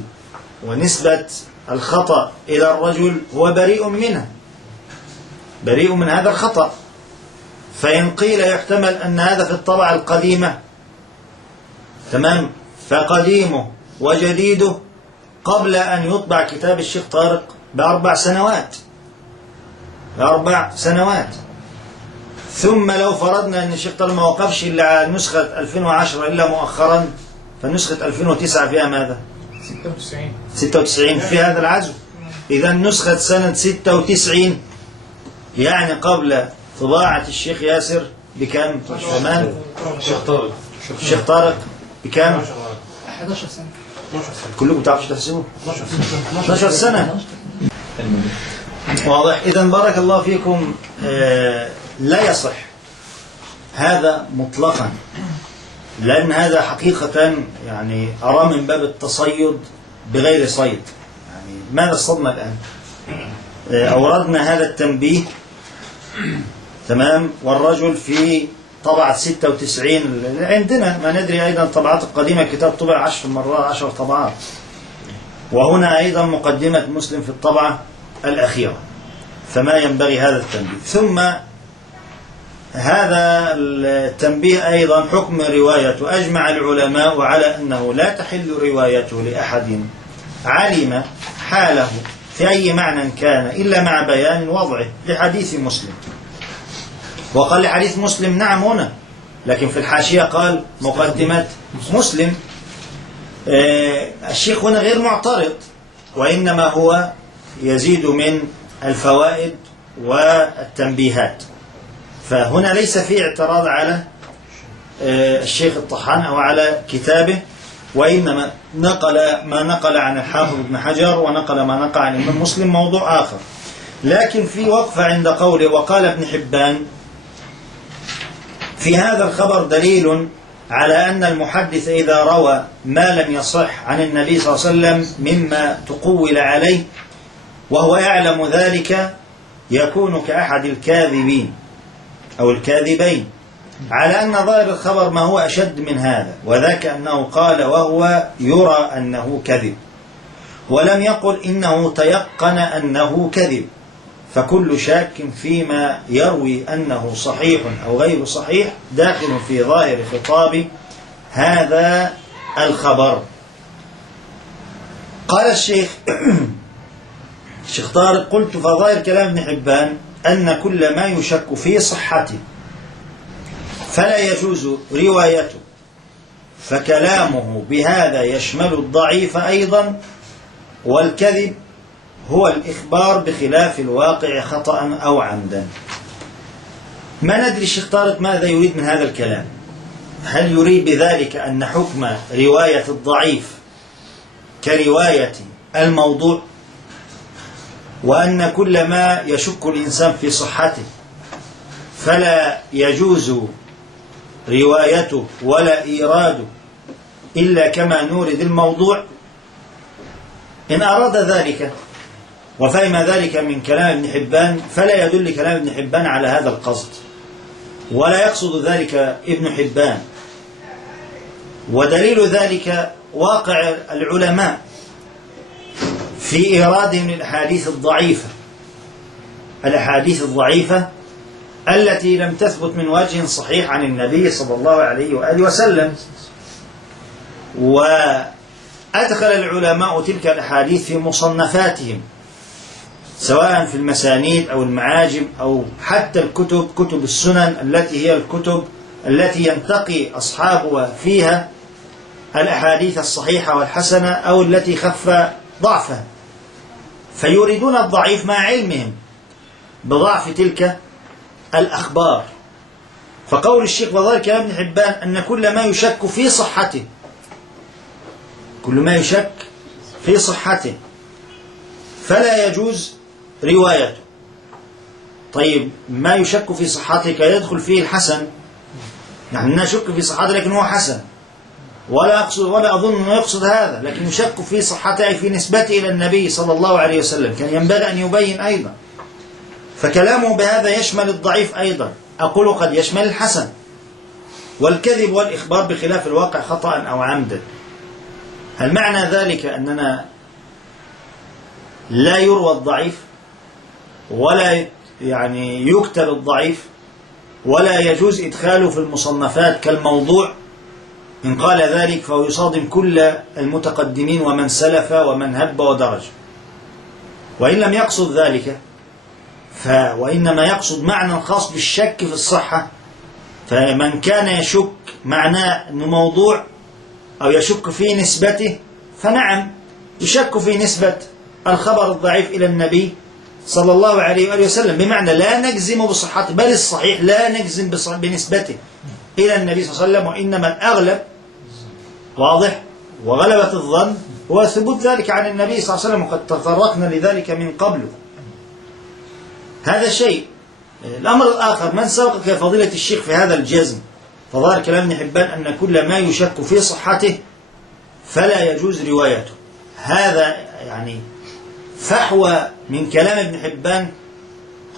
ونسبة الخطأ إلى الرجل هو بريء منه، بريء من هذا الخطأ. فإن قيل يحتمل أن هذا في الطبعة القديمة، تمام، فقديمه وجديده قبل أن يطبع كتاب الشيخ طارق ب4 سنوات، ب4 سنوات. ثم لو فرضنا أن الشيخ طارق ما وقفش إلا على نسخة 2010 إلا مؤخرا، فنسخة 2009 فيها ماذا؟ 96 في هذا العزو. إذا نسخة سنة 96 يعني قبل طباعة الشيخ ياسر بكم؟ كمان الشيخ طارق بكم؟ 11 سنة. كلكم تعرفوا تحسبوا 12 سنة. واضح؟ إذا بارك الله فيكم. لا يصح هذا مطلقا، لأن هذا حقيقة يعني أرى من باب التصيد بغير صيد. يعني ماذا الصدمة الآن؟ أوردنا هذا التنبيه، تمام، والرجل في طبعة 96 عندنا، ما ندري أيضا الطبعات القديمة كتاب طبع 10 مرات 10 طبعات، وهنا أيضا مقدمة مسلم في الطبعة الأخيرة، فما ينبغي هذا التنبيه. ثم هذا التنبيه أيضا حكم روايته، أجمع العلماء على أنه لا تحل روايته لأحد علم حاله في أي معنى كان إلا مع بيان وضعه لحديث مسلم. وقال لحديث مسلم نعم هنا، لكن في الحاشية قال مقدمة مسلم. الشيخ هنا غير معترض، وإنما هو يزيد من الفوائد والتنبيهات، فهنا ليس في اعتراض على الشيخ الطحان أو على كتابه، وإنما نقل ما نقل عن الحافظ ابن حجر ونقل ما نقل عن الإمام مسلم موضوع آخر. لكن في وقفة عند قوله وقال ابن حبان، في هذا الخبر دليل على أن المحدث إذا روى ما لم يصح عن النبي صلى الله عليه وسلم مما تقول عليه وهو يعلم ذلك يكون كأحد الكاذبين أو الكاذبين، على أن ظاهر الخبر ما هو أشد من هذا، وذاك أنه قال وهو يرى أنه كذب، ولم يقل إنه تيقن أنه كذب. فكل شاك فيما يروي أنه صحيح أو غير صحيح داخل في ظاهر خطاب هذا الخبر. قال الشيخ طارق قلت فظاهر كلام ابن حبان أن كل ما يشك في صحته فلا يجوز روايته، فكلامه بهذا يشمل الضعيف أيضا، والكذب هو الإخبار بخلاف الواقع خطأ أو عمدا. ما ندري الشيخ طارق ماذا يريد من هذا الكلام، هل يريد بذلك أن حكم رواية الضعيف كرواية الموضوع، وأن كل ما يشك الإنسان في صحته فلا يجوز روايته ولا إيراده إلا كما نورد الموضوع؟ إن أراد ذلك وفهم ذلك من كلام ابن حبان فلا يدل كلام ابن حبان على هذا القصد، ولا يقصد ذلك ابن حبان. ودليل ذلك واقع العلماء في إيرادهم الأحاديث الضعيفة، الأحاديث الضعيفة التي لم تثبت من وجه صحيح عن النبي صلى الله عليه وآله وسلم. وأدخل العلماء تلك الأحاديث في مصنفاتهم، سواء في المسانيد أو المعاجم أو حتى الكتب، كتب السنن التي هي الكتب التي ينتقي أصحابها فيها الأحاديث الصحيحة والحسنة أو التي خف ضعفها، فيريدون الضعيف مع علمهم بضعف تلك الأخبار. فقول الشيخ وظاهر كلام ابن حبان أن كل ما يشك في صحته، كل ما يشك في صحته فلا يجوز روايته. طيب ما يشك في صحته كيدخل فيه الحسن، نحن نشك في صحته لكن هو حسن، ولا أظن أنه يقصد هذا، لكن يشك في صحته أي في نسبته إلى النبي صلى الله عليه وسلم، كان ينبغي أن يبين أيضا. فكلامه بهذا يشمل الضعيف أيضا، أقول قد يشمل الحسن. والكذب والإخبار بخلاف الواقع خطأ أو عمدا. هل معنى ذلك أننا لا يروى الضعيف ولا يعني يكتب الضعيف ولا يجوز إدخاله في المصنفات كالموضوع؟ إن قال ذلك فهو يصادم كل المتقدمين ومن سلف ومن هب ودرج. وإن لم يقصد ذلك وإنما يقصد معنى خاص بالشك في الصحة، فمن كان يشك معناه أنه موضوع أو يشك في نسبته فنعم يشك في نسبة الخبر الضعيف إلى النبي صلى الله عليه وآله وسلم، بمعنى لا نجزم بصحته، بل الصحيح لا نجزم بنسبته إلى النبي صلى الله عليه وسلم، وإنما الأغلب واضح وغلبة الظن هو ثبوت ذلك عن النبي صلى الله عليه وسلم، وقد تطرقنا لذلك من قبل. هذا شيء. الأمر الآخر، من سبقك يا فضيلة الشيخ في هذا الجزم؟ فظاهر كلام ابن حبان أن كل ما يشك في صحته فلا يجوز روايته. هذا يعني فحوى من كلام ابن حبان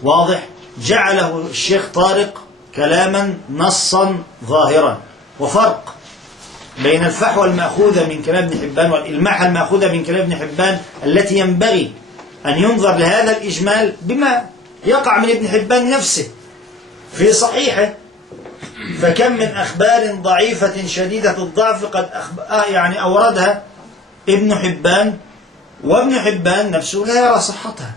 واضح، جعله الشيخ طارق كلاما نصا ظاهرا. وفرق بين الفحوى المأخوذة من كلام ابن حبان والإلماحة المأخوذة من كلام ابن حبان التي ينبغي أن ينظر لهذا الإجمال بما يقع من ابن حبان نفسه في صحيحه. فكم من أخبار ضعيفة شديدة الضعف قد يعني أوردها ابن حبان، وابن حبان نفسه لا يرى صحتها.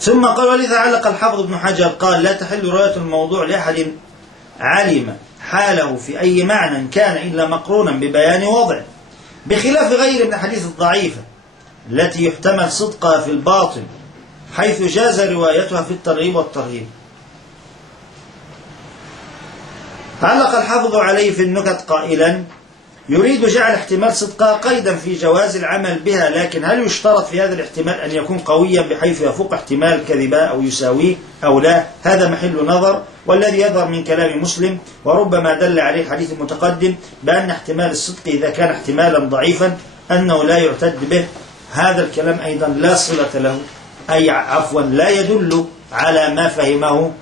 ثم قال: ولذا علق الحافظ ابن حجر قال: لا تحل رواية الموضوع لأحد علم حاله في أي معنى كان إلا مقرونا ببيان وضع، بخلاف غير من الحديث الضعيفة التي يحتمل صدقها في الباطن حيث جاز روايتها في الترغيب والترهيب. علق الحافظ عليه في النكت قائلا: يريد جعل احتمال صدقها قيدا في جواز العمل بها، لكن هل يشترط في هذا الاحتمال أن يكون قويا بحيث يفوق احتمال كذبا أو يساويه أو لا؟ هذا محل نظر، والذي يظهر من كلام مسلم وربما دل عليه الحديث المتقدم بأن احتمال الصدق إذا كان احتمالا ضعيفا أنه لا يعتد به. هذا الكلام أيضا لا صلة له، أي عفوا لا يدل على ما فهمه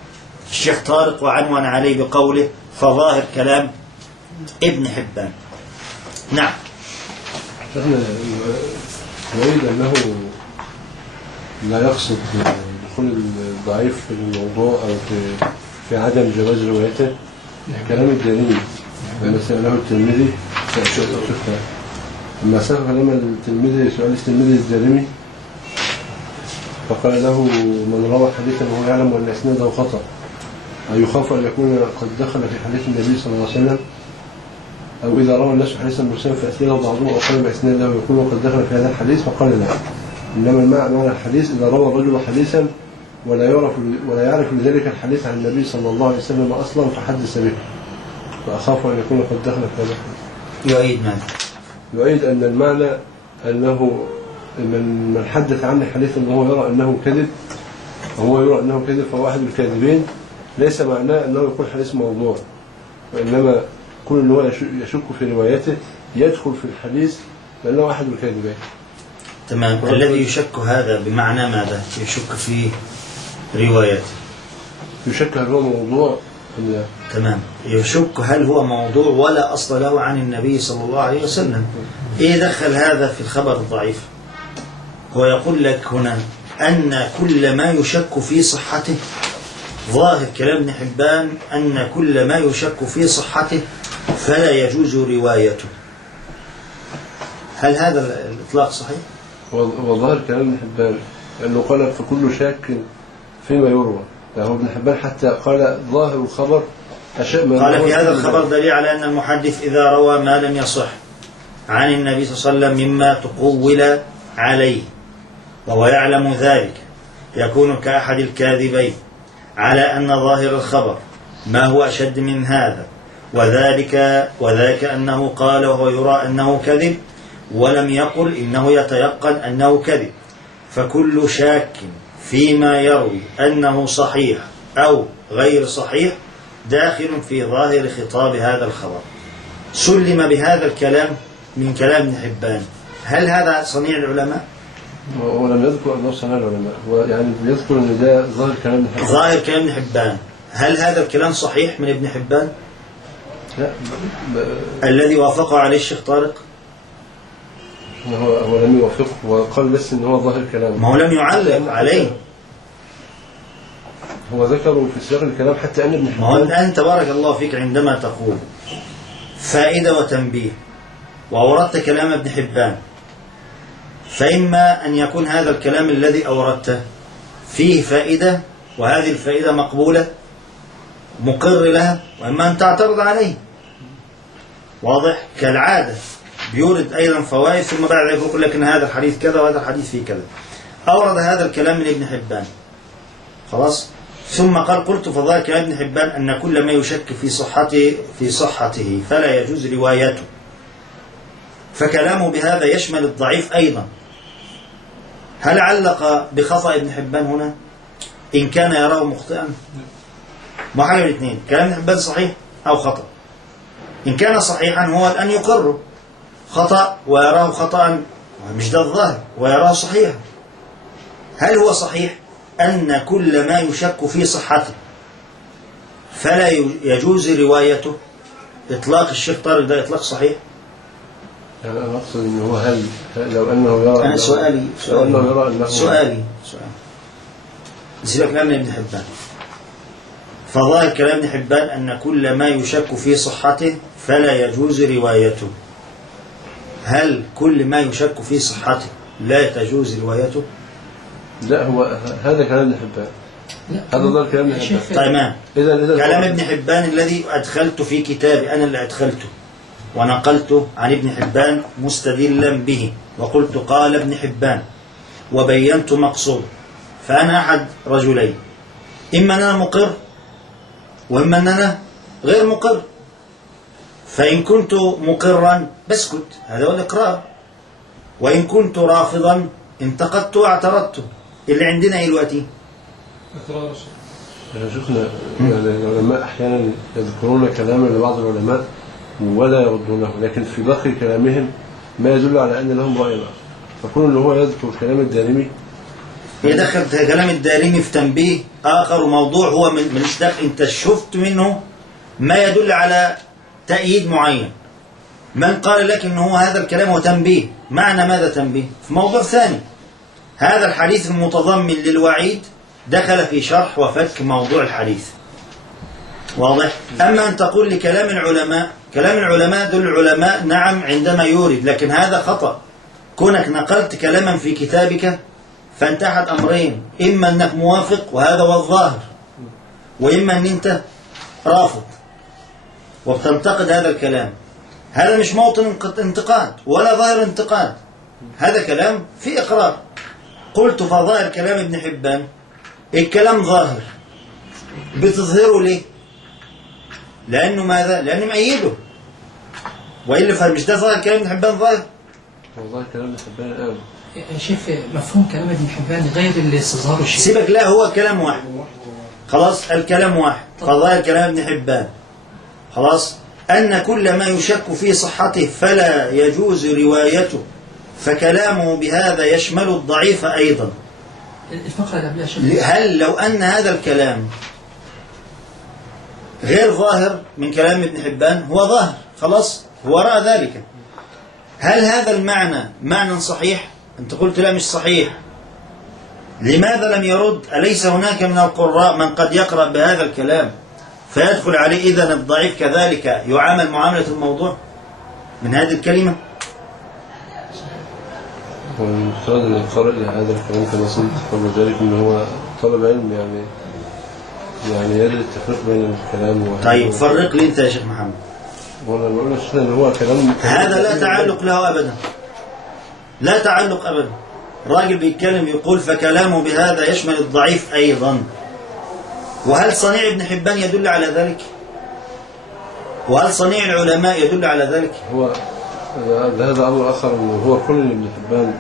الشيخ طارق وعنون عليه بقوله فظاهر كلام ابن حبان. نعم. احنا نريد أنه لا يقصد دخول الضعيف في الموضوع أو في عدم جواز روايته. كلام الدليل لما سأله الترمذي لما سأل كلام الترمذي سؤال الترمذي الدارمي فقال له: من روى حديثا وهو يعلم أن إسناده خطأ أيخاف أن يكون قد دخل في حديث النبي صلى الله عليه وسلم؟ أو إذا روى الناس حديثا مرسلا فأسنده بعضهم أو قال بإسناده ويكون قد دخل في هذا الحديث؟ فقال: لا، إنما معنى الحديث إذا روى الرجل حديثا ولا يعرف لذلك الحديث عن النبي صلى الله عليه وسلم أصلا فحدث به، فأخاف أن يكون قد دخل في هذا الحديث. يعيد ماذا؟ يعيد أن المعنى أنه من حدث عنه حديثا وهو يرى أنه كذب فهو أحد الكاذبين، ليس معناه أنه يكون حديث موضوع، وإنما كل أنه يشك في روايته يدخل في الحديث لأنه أحد الكاذبين. تمام. الذي يشك هذا بمعنى ماذا؟ يشك في روايته، يشك هل هو موضوع. تمام. يشك هل هو موضوع ولا أصل له عن النبي صلى الله عليه وسلم. إيه دخل هذا في الخبر الضعيف؟ هو يقول لك هنا أن كل ما يشك في صحته، ظاهر كلام ابن حبان أن كل ما يشك في صحته فلا يجوز روايته. هل هذا الإطلاق صحيح؟ وظاهر كلام ابن حبان أنه قال فكل شاك فيما يروى، يعني ابن حبان حتى قال ظاهر الخبر قال في هذا الخبر دليل على أن المحدث إذا روى ما لم يصح عن النبي صلى الله عليه وسلم مما تقول عليه وهو يعلم ذلك يكون كأحد الكاذبين على أن ظاهر الخبر ما هو أشد من هذا، وذاك أنه قال وهو يرى أنه كذب، ولم يقل إنه يتيقن أنه كذب. فكل شاك فيما يروي أنه صحيح أو غير صحيح داخل في ظاهر خطاب هذا الخبر. سلم بهذا الكلام من كلام ابن حبان. هل هذا صنيع العلماء؟ ولم يذكر أنه صنيع العلماء، يعني يذكر أن ده ظاهر كلام ابن حبان. ظاهر كلام ابن حبان. هل هذا الكلام صحيح من ابن حبان؟ لا. الذي وافقه عليه الشيخ طارق؟ هو لم يوافقه وقال بس ان هو ظاهر كلامه. ما هو لم يعلق عليه، هو ذكره في سياق الكلام حتى ان ابن حبان. ما هو الآن تبارك الله فيك عندما تقول فائدة وتنبيه وأوردت كلام ابن حبان، فإما أن يكون هذا الكلام الذي أوردته فيه فائدة وهذه الفائدة مقبولة مقر لها، وإما أن تعترض عليه. واضح؟ كالعادة بيورد أيضا فوائد ثم بعد ذلك يقول لك إن هذا الحديث كذا وهذا الحديث فيه كذا. أورد هذا الكلام من ابن حبان خلاص، ثم قلت فظاهر كلام ابن حبان أن كل ما يشك في صحته فلا يجوز روايته، فكلامه بهذا يشمل الضعيف أيضا. هل علق بخطأ ابن حبان هنا إن كان يراه مخطئا؟ ما حاجة من الاثنين، كلام ابن حبان صحيح أو خطأ. إن كان صحيحا هو الآن يقر خطأ ويراه خطأ، مش ده الظاهر، ويراه صحيحا. هل هو صحيح أن كل ما يشك في صحته فلا يجوز روايته؟ إطلاق الشيخ طارق ده إطلاق صحيح؟ يعني أنا أقصد أنه هو هل لو أنه يرى أنا سؤالي سؤالي سيبك كلام ابن حبان. فظاهر كلام ابن حبان أن كل ما يشك في صحته فلا يجوز روايته. هل كل ما يشك في صحته لا تجوز روايته؟ لا، هو هذا كلام ابن حبان. هذا ظاهر كلام ابن حبان. طيب إذا كلام ابن حبان الذي أدخلت في كتابي أنا اللي أدخلته ونقلته عن ابن حبان مستدلا به وقلت قال ابن حبان وبينت مقصود، فأنا أحد رجلين، إما أنا مقر وإما أنا غير مقر. فإن كنت مقرا بسكت، هذا هو الإقرار، وإن كنت رافضا انتقدت واعترضت. اللي عندنا إيه دلوقتي؟ شيخنا العلماء أحيانا يذكرون كلاما لبعض العلماء ولا يردونه، لكن في باقي كلامهم ما يدل على أن لهم رأي آخر. فكون اللي هو يذكر كلام الدارمي يدخل كلام الدارمي في تنبيه آخر وموضوع هو من اشتاق أنت شفت منه ما يدل على تأييد معين. من قال لك إنه هذا الكلام هو تنبيه؟ معنى ماذا تنبيه؟ في موضوع ثاني. هذا الحديث المتضمن للوعيد دخل في شرح وفك موضوع الحديث. واضح؟ أما أن تقول لكلام العلماء، كلام العلماء دول العلماء نعم عندما يورد، لكن هذا خطأ. كونك نقلت كلاما في كتابك فأنت أحد أمرين، إما أنك موافق وهذا هو الظاهر، وإما أن أنت رافض وبتنتقد هذا الكلام. هذا مش موطن انتقاد ولا ظاهر انتقاد، هذا كلام في إقرار. قلت فظاهر كلام ابن حبان، الكلام ظاهر، بتظهره ليه؟ لأنه ماذا؟ لأنه مأيده، وإلا فمش ده ظاهر كلام ابن حبان ظاهر؟ والله كلام ابن حبان الآن يا شيخ مفهوم كلام ابن حبان غير اللي استظهاره الشيخ. سيبك، لا هو كلام واحد خلاص، الكلام واحد. فظاهر كلام ابن حبان خلاص أن كل ما يشك في صحته فلا يجوز روايته، فكلامه بهذا يشمل الضعيف أيضا. الفقرة اللي قبلها شيخ، هل لو أن هذا الكلام غير ظاهر من كلام ابن حبان هو ظاهر خلاص، هو رأى ذلك، هل هذا المعنى معنى صحيح؟ أنت قلت لا مش صحيح. لماذا لم يرد؟ أليس هناك من القراء من قد يقرأ بهذا الكلام فيدخل عليه إذن الضعيف كذلك يعامل معاملة الموضوع من هذه الكلمة؟ والمفترض أن يقرأ لهذا الكلام كما قلت قبل ذلك أنه هو طلب علم، يعني يجب التفريق بين الكلام طيب فرق لي أنت يا شيخ محمد. وانا بقول لك ان هو كلام هذا لا تعلق له أبدا، لا تعلق أبدا. راجل بيتكلم يقول فكلامه بهذا يشمل الضعيف أيضا، وهل صنيع ابن حبان يدل على ذلك؟ وهل صنيع العلماء يدل على ذلك؟ هو هذا أمر آخر، أنه هو كل ابن حبان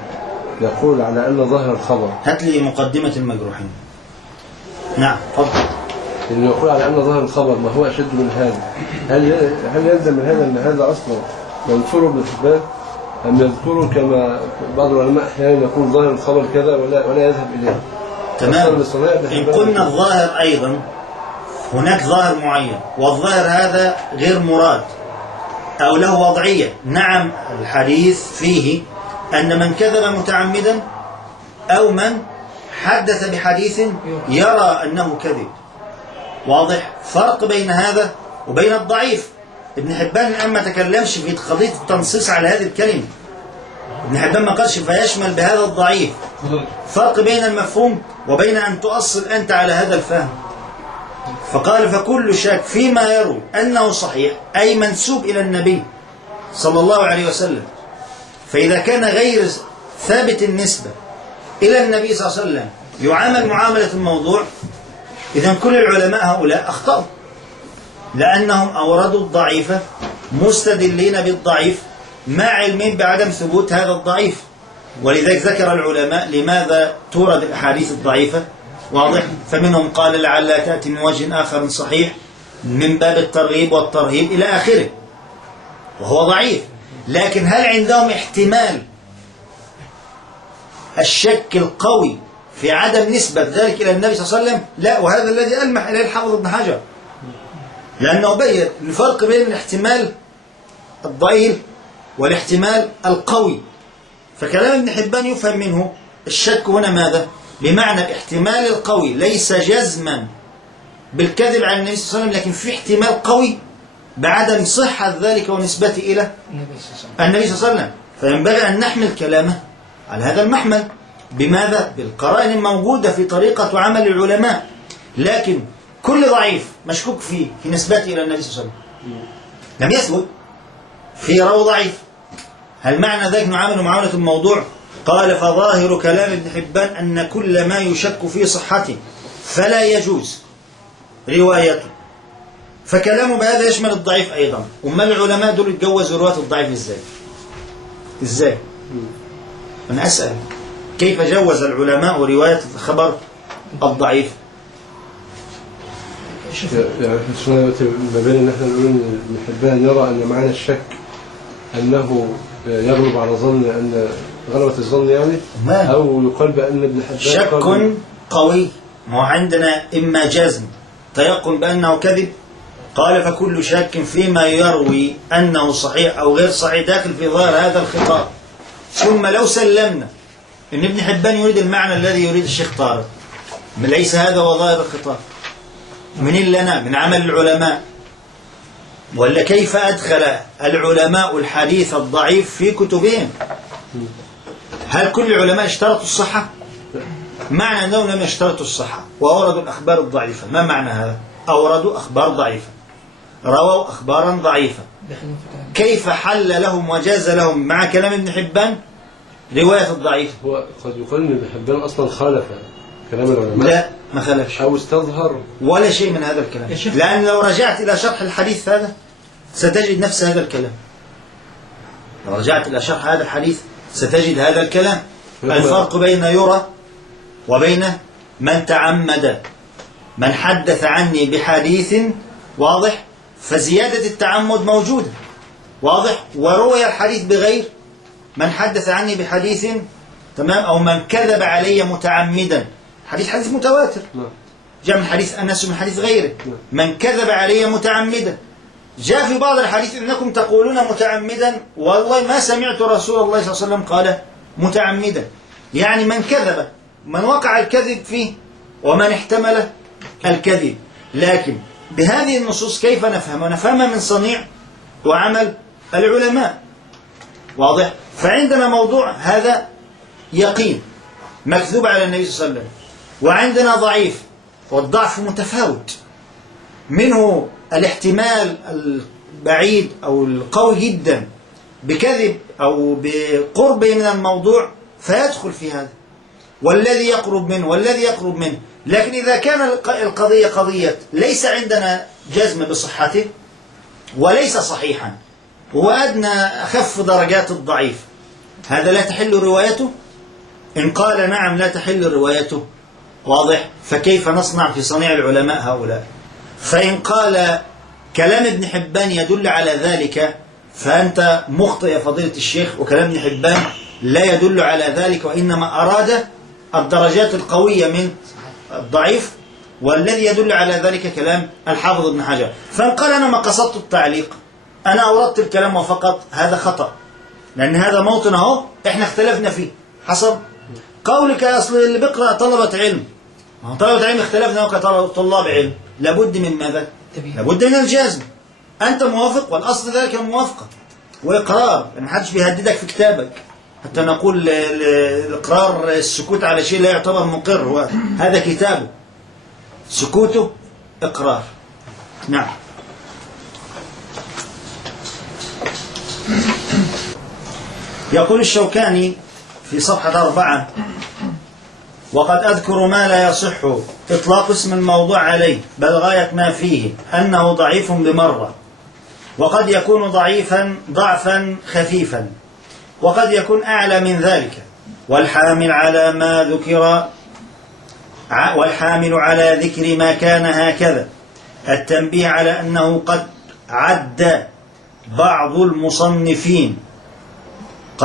يقول على أن ظاهر الخبر. هات لي مقدمة المجروحين. نعم تفضل. إنه يقول على أن ظاهر الخبر ما هو أشد من هذا. هل يلزم من هذا أن هذا أصلا ينصره ابن حبان، أم يذكره كما بعض العلماء أحيانا يقول ظاهر الخبر كذا ولا يذهب إليه؟ تمام. إن قلنا الظاهر أيضا هناك ظاهر معين، والظاهر هذا غير مراد أو له وضعية. نعم الحديث فيه أن من كذب متعمدا أو من حدث بحديث يرى أنه كذب، واضح؟ فرق بين هذا وبين الضعيف. ابن حبان الآن ما تكلمش في قضية التنصيص على هذه الكلمة. ابن حبان ما قالش فيشمل بهذا الضعيف. فرق بين المفهوم وبين أن تؤصل أنت على هذا الفهم. فقال فكل شك فيما يروي أنه صحيح، أي منسوب إلى النبي صلى الله عليه وسلم. فإذا كان غير ثابت النسبة إلى النبي صلى الله عليه وسلم يعامل معاملة الموضوع، إذن كل العلماء هؤلاء أخطأوا، لأنهم أوردوا الضعيف مستدلين بالضعيف مع علمهم بعدم ثبوت هذا الضعيف. ولذلك ذكر العلماء لماذا تورد الأحاديث الضعيفة، واضح؟ فمنهم قال لعلها تأتي من وجه آخر صحيح من باب الترغيب والترهيب إلى آخره، وهو ضعيف. لكن هل عندهم احتمال الشك القوي في عدم نسبة ذلك إلى النبي صلى الله عليه وسلم؟ لا. وهذا الذي ألمح إليه الحافظ ابن حجر، لأنه بين الفرق بين الاحتمال الضئيل والاحتمال القوي. فكلام ابن حبان يفهم منه الشك هنا ماذا؟ بمعنى الاحتمال القوي ليس جزما بالكذب عن النبي صلى الله عليه وسلم، لكن في احتمال قوي بعدم صحة ذلك ونسبته إلى النبي صلى الله عليه وسلم. فينبغي أن نحمل كلامه على هذا المحمل. بماذا؟ بالقرائن الموجودة في طريقة عمل العلماء. لكن كل ضعيف مشكوك فيه في نسبته إلى النبي صلى الله عليه وسلم لم يثبت، في راوي ضعيف، هل معنى ذلك نعامل معاملة الموضوع؟ قال فظاهر كلام ابن حبان أن كل ما يشك في صحته فلا يجوز روايته. فكلامه بهذا يشمل الضعيف أيضا. وما العلماء دول يتجوزوا رواية الضعيف إزاي؟ أنا أسأل كيف جوز العلماء رواية الخبر الضعيف؟ يعني ما بين ان احنا نقول ان ابن حبان يرى ان معنى الشك انه يغلب على ظن، ان غلبة الظن يعني، او يقال بان ابن حبان شك قوي. ما هو عندنا اما جزم تيقن بانه كذب، قال فكل شك فيما يروي انه صحيح او غير صحيح داخل في ظاهر هذا الخطاب. ثم لو سلمنا ان ابن حبان يريد المعنى الذي يريد الشيخ طارق، ليس هذا هو ظاهر الخطاب، من لنا من عمل العلماء؟ ولا كيف أدخل العلماء الحديث الضعيف في كتبهم؟ هل كل العلماء اشترطوا الصحة؟ معنى أنهم لم يشترطوا الصحة وأوردوا الأخبار الضعيفة. ما معنى هذا؟ أوردوا أخبار ضعيفة، رووا أخبارا ضعيفة. كيف حل لهم وجاز لهم مع كلام ابن حبان رواية الضعيف؟ هو قد يقال ان ابن حبان أصلا خالف كلام العلماء. لا، ما خالفش أو استظهر ولا شيء من هذا الكلام. لأن لو رجعت إلى شرح الحديث هذا ستجد نفس هذا الكلام. لو رجعت إلى شرح هذا الحديث ستجد هذا الكلام. الفرق بين يرى وبين من تعمد. من حدث عني بحديث، واضح، فزيادة التعمد موجودة، واضح، وروي الحديث بغير من حدث عني بحديث، تمام، أو من كذب علي متعمدا. حديث متواتر جاء من حديث أنس ومن حديث غيره. من كذب علي متعمدا. جاء في بعض الحديث إنكم تقولون متعمدا، والله ما سمعت رسول الله صلى الله عليه وسلم قال متعمدا. يعني من كذب، من وقع الكذب فيه ومن احتمل الكذب. لكن بهذه النصوص كيف نفهم؟ ونفهمها من صنيع وعمل العلماء، واضح. فعندنا موضوع هذا يقين مكذوب على النبي صلى الله عليه وسلم، وعندنا ضعيف، والضعف متفاوت، منه الاحتمال البعيد أو القوي جدا بكذب أو بقرب من الموضوع فيدخل في هذا، والذي يقرب منه والذي يقرب منه. لكن إذا كان القضية قضية ليس عندنا جزم بصحته وليس صحيحا وأدنى أخف درجات الضعيف، هذا لا تحل روايته. إن قال نعم لا تحل روايته، واضح، فكيف نصنع في صنيع العلماء هؤلاء؟ فإن قال كلام ابن حبان يدل على ذلك فأنت مخطئ يا فضيلة الشيخ، وكلام ابن حبان لا يدل على ذلك، وإنما أراد الدرجات القوية من الضعيف، والذي يدل على ذلك كلام الحافظ ابن حجر. فإن قال أنا ما قصدت التعليق، أنا أوردت الكلام وفقط، هذا خطأ، لأن هذا موطن أهو إحنا اختلفنا فيه. حسب قولك أصل اللي بيقرأ طلبة علم، طلبة علم اختلفنا كطلاب علم، لابد من ماذا؟ لابد من الجزم. أنت موافق والأصل ذلك الموافقة وإقرار، ما حدش بيهددك في كتابك حتى نقول الإقرار السكوت على شيء لا يعتبر مقر، هذا كتابه سكوته إقرار. نعم. يقول الشوكاني في صفحة 4: وقد أذكر ما لا يصح إطلاق اسم الموضوع عليه، بل غاية ما فيه أنه ضعيف بمرة، وقد يكون ضعيفا ضعفا خفيفا، وقد يكون أعلى من ذلك، والحامل على ذكر ما كان هكذا. التنبيه على أنه قد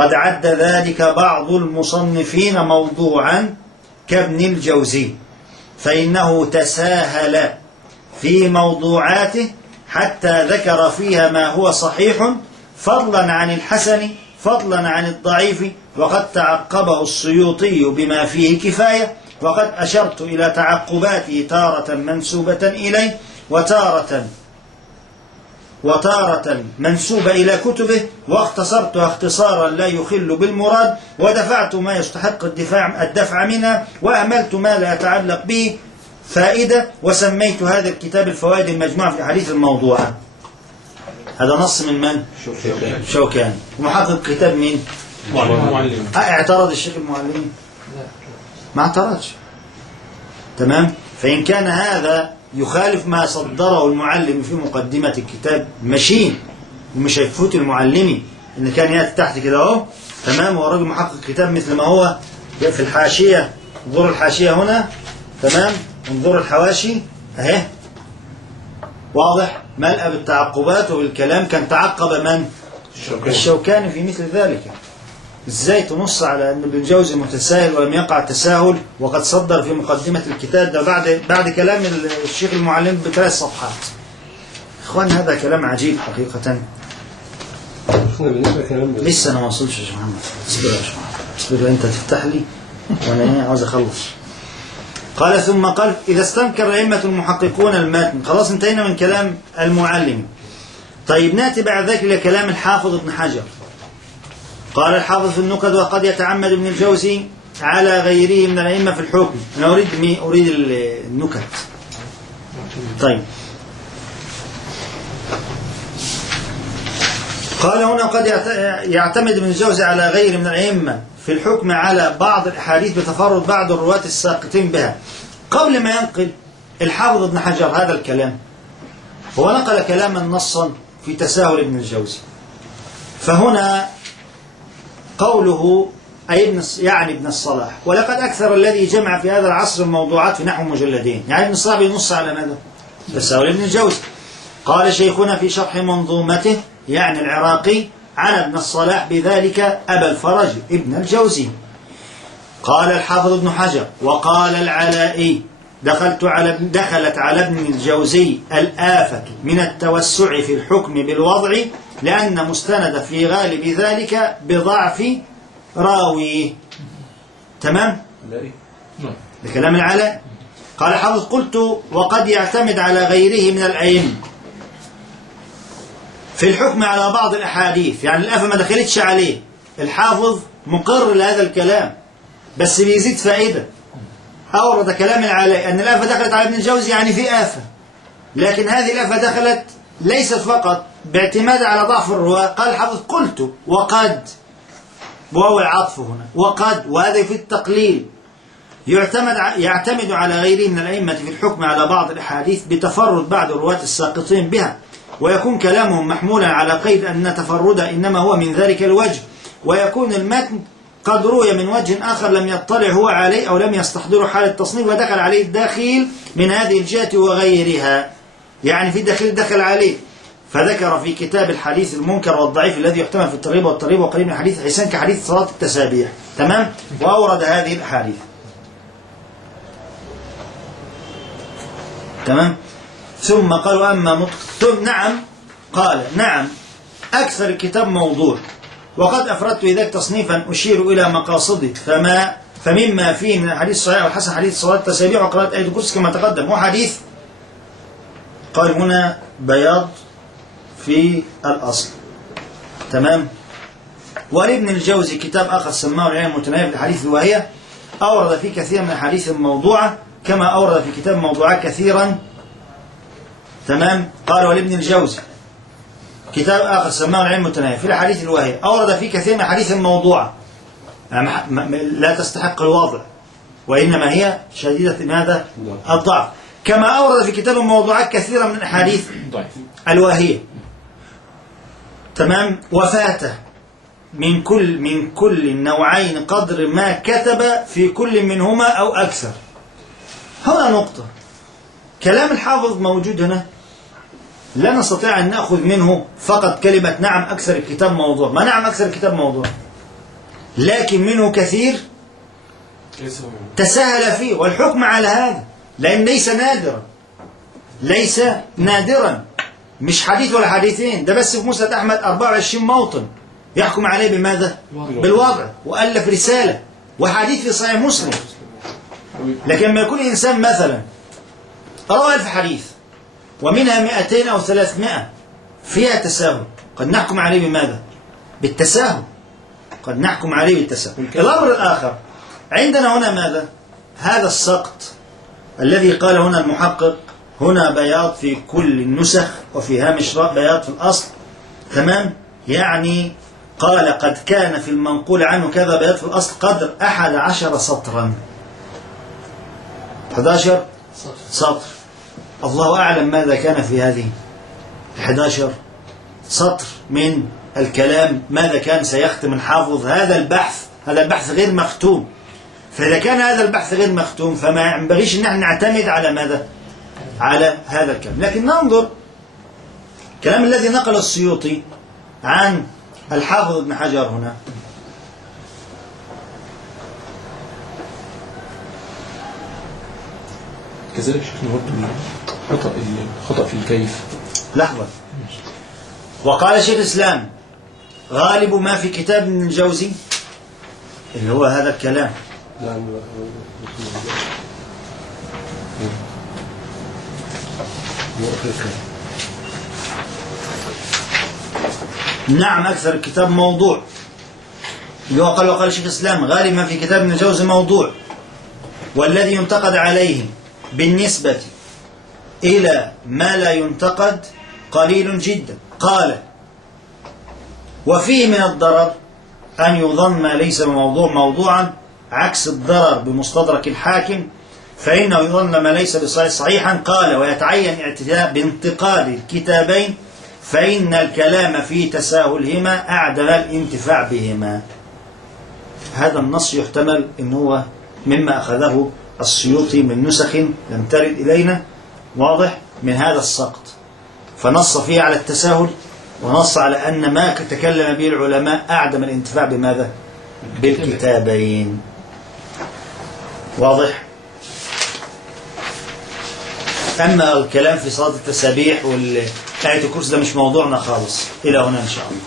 عد ذلك بعض المصنفين موضوعا كابن الجوزي، فإنه تساهل في موضوعاته حتى ذكر فيها ما هو صحيح فضلا عن الحسن فضلا عن الضعيف، وقد تعقبه السيوطي بما فيه كفاية، وقد أشرت إلى تعقباته تارة منسوبة إليه وتارة منسوبة إلى كتبه، واختصرتها اختصارا لا يخل بالمراد، ودفعت ما يستحق الدفع منها، وأهملت ما لا يتعلق به فائدة، وسميت هذا الكتاب الفوائد المجموعة في الأحاديث الموضوعة. هذا نص من؟ شوكاني. ومحقق كتاب مين؟ معلم. اعترض الشيخ المعلمي؟ ما اعترضش. تمام. فإن كان هذا يخالف ما صدره المعلم في مقدمة الكتاب مشين، ومش هيفوت المعلمي إن كان يأتي تحت كده اهو. تمام. هو راجل محقق كتاب مثل ما هو في الحاشية. انظروا الحاشية هنا. تمام. انظروا الحواشي اهي، واضح، ملأ بالتعقبات وبالكلام. كان تعقب من؟ الشوكاني في مثل ذلك. ازاي تنص على ان ابن الجوزي متساهل ولم يقع تساهل وقد صدر في مقدمة الكتاب ده بعد كلام الشيخ المعلم ب3 صفحات؟ اخوان هذا كلام عجيب حقيقة. لسه انا ما وصلتش يا شيخ محمد. اصبر يا شيخ محمد، اصبر، انت تفتح لي وانا عاوز اخلص. قال ثم قال: إذا استنكر أئمة المحققون الماتن. خلاص انتهينا من كلام المعلم. طيب نأتي بعد ذلك إلى كلام الحافظ ابن حجر. قال الحافظ في النكت: وقد يتعمد ابن الجوزي على غيره من الأئمة في الحكم. أنا أريد النكت. طيب قال هنا: قد يعتمد ابن الجوزي على غيره من الأئمة في الحكم على بعض الأحاديث بتفرد بعض الرواة الساقطين بها. قبل ما ينقل الحافظ ابن حجر هذا الكلام، هو نقل كلاما نصا في تساهل ابن الجوزي. فهنا قوله أي يعني ابن الصلاح: ولقد أكثر الذي جمع في هذا العصر الموضوعات في نحو مجلدين. يعني ابن الصلاح ينص على ماذا؟ تساهل ابن الجوزي. قال شيخنا في شرح منظومته يعني العراقي على ابن الصلاح بذلك أبا الفرج ابن الجوزي. قال الحافظ ابن حجر: وقال العلائي: دخلت على ابن الجوزي الآفة من التوسع في الحكم بالوضع، لأن مستند في غالب ذلك بضعف راويه. تمام؟ ده كلام العلاء. قال الحافظ: قلت: وقد يعتمد على غيره من الأئمة في الحكم على بعض الأحاديث. يعني الآفة ما دخلتش عليه، الحافظ مقر لهذا الكلام بس بيزيد فائدة. أورد كلام العلاء أن الآفة دخلت على ابن الجوزي يعني في آفة، لكن هذه الآفة دخلت ليست فقط باعتماد على ضعف الرواة. قال الحافظ: قلت وقد، وهو العطف هنا، وقد، وهذا في التقليل. يعتمد على غيره من الأئمة في الحكم على بعض الأحاديث بتفرد بعض الرواة الساقطين بها، ويكون كلامهم محمولا على قيد أن تفرد إنما هو من ذلك الوجه، ويكون المتن قد روي من وجه آخر لم يطلع هو عليه أو لم يستحضره حال التصنيف ودخل عليه الداخل من هذه الجهة وغيرها. يعني في دخل عليه، فذكر في كتاب الحديث المنكر والضعيف الذي يحتمل في الترغيب والترهيب وقريب من حديث حسان كحديث صلاة التسابيح. تمام. وأورد هذه الأحاديث. تمام. ثم قالوا أما ثم نعم، قال نعم أكثر الكتاب موضوع، وقد أفردت إذاك تصنيفا أشير إلى مقاصده، فمما فيه من الحديث الصحيح والحسن حديث صلاة التسابيح وقراءة آية الكرسي كما تقدم، وحديث قال هنا بياض في الأصل. تمام. ولابن الجوزي كتاب آخر سماه العلم المتناهي في الحديث الواهية، أورد فيه كثيرا من الحديث الموضوعة كما أورد في كتاب موضوعات كثيرا. تمام. قال ولابن الجوزي كتاب آخر سماه العلم المتناهي في الحديث الواهية، أورد فيه كثير من الحديث الموضوعة لا تستحق الوضع وإنما هي شديدة ماذا؟ الضعف. كما أورد في كتاب الموضوعات كثيرا من الحديث الواهية. تمام. وفاته من كل النوعين قدر ما كتب في كل منهما أو أكثر. هنا نقطة، كلام الحافظ موجود هنا، لا نستطيع أن نأخذ منه فقط كلمة نعم أكثر الكتاب موضوع. ما نعم أكثر الكتاب موضوع، لكن منه كثير تساهل فيه، والحكم على هذا لأن ليس نادرا، مش حديث ولا حديثين، ده بس في مسند أحمد 24 موطن يحكم عليه بماذا؟ بالوضع، وألف رسالة وحديث في صحيح مسلم. لكن لما يكون إنسان مثلا روى 1000 حديث ومنها 200 أو 300 فيها تساهل، قد نحكم عليه بماذا؟ بالتساهل، قد نحكم عليه بالتساهل. الأمر الآخر عندنا هنا ماذا؟ هذا السقط الذي قال هنا المحقق هنا بياض في كل النسخ وفي هامش بياض في الأصل. تمام. يعني قال قد كان في المنقول عنه كذا بياض في الأصل قدر 11 سطرا. 11 سطر. الله أعلم ماذا كان في هذه 11 سطر من الكلام، ماذا كان سيختم الحافظ هذا البحث غير مختوم. فإذا كان هذا البحث غير مختوم فما ينبغيش أن احنا نعتمد على ماذا؟ على هذا الكلام. لكن ننظر الكلام الذي نقل السيوطي عن الحافظ ابن حجر هنا. كذلك شيخنا برضه الخطأ في الكيف. لحظة. وقال شيخ الإسلام غالب ما في كتاب ابن الجوزي اللي هو هذا الكلام نعم أكثر الكتاب موضوع، اللي هو وقال شيخ الإسلام غالب ما في كتاب ابن الجوزي موضوع، والذي ينتقد عليه بالنسبة إلى ما لا ينتقد قليل جدا. قال وفيه من الضرر أن يظن ما ليس بموضوع موضوعا، عكس الضرر بمستدرك الحاكم فإنه يظن ما ليس بصحيح صحيحا. قال ويتعين اعتداء بانتقاد الكتابين فإن الكلام في تساهلهما أعدم الانتفاع بهما. هذا النص يحتمل أنه هو مما أخذه السيوطي من نسخ لم ترد إلينا، واضح، من هذا السقط، فنص فيه على التساهل ونص على أن ما تكلم به العلماء أعدم الانتفاع بماذا؟ بالكتابين. واضح. أما الكلام في صلاة التسابيح والآية الكرسي ده مش موضوعنا خالص. إلى هنا إن شاء الله.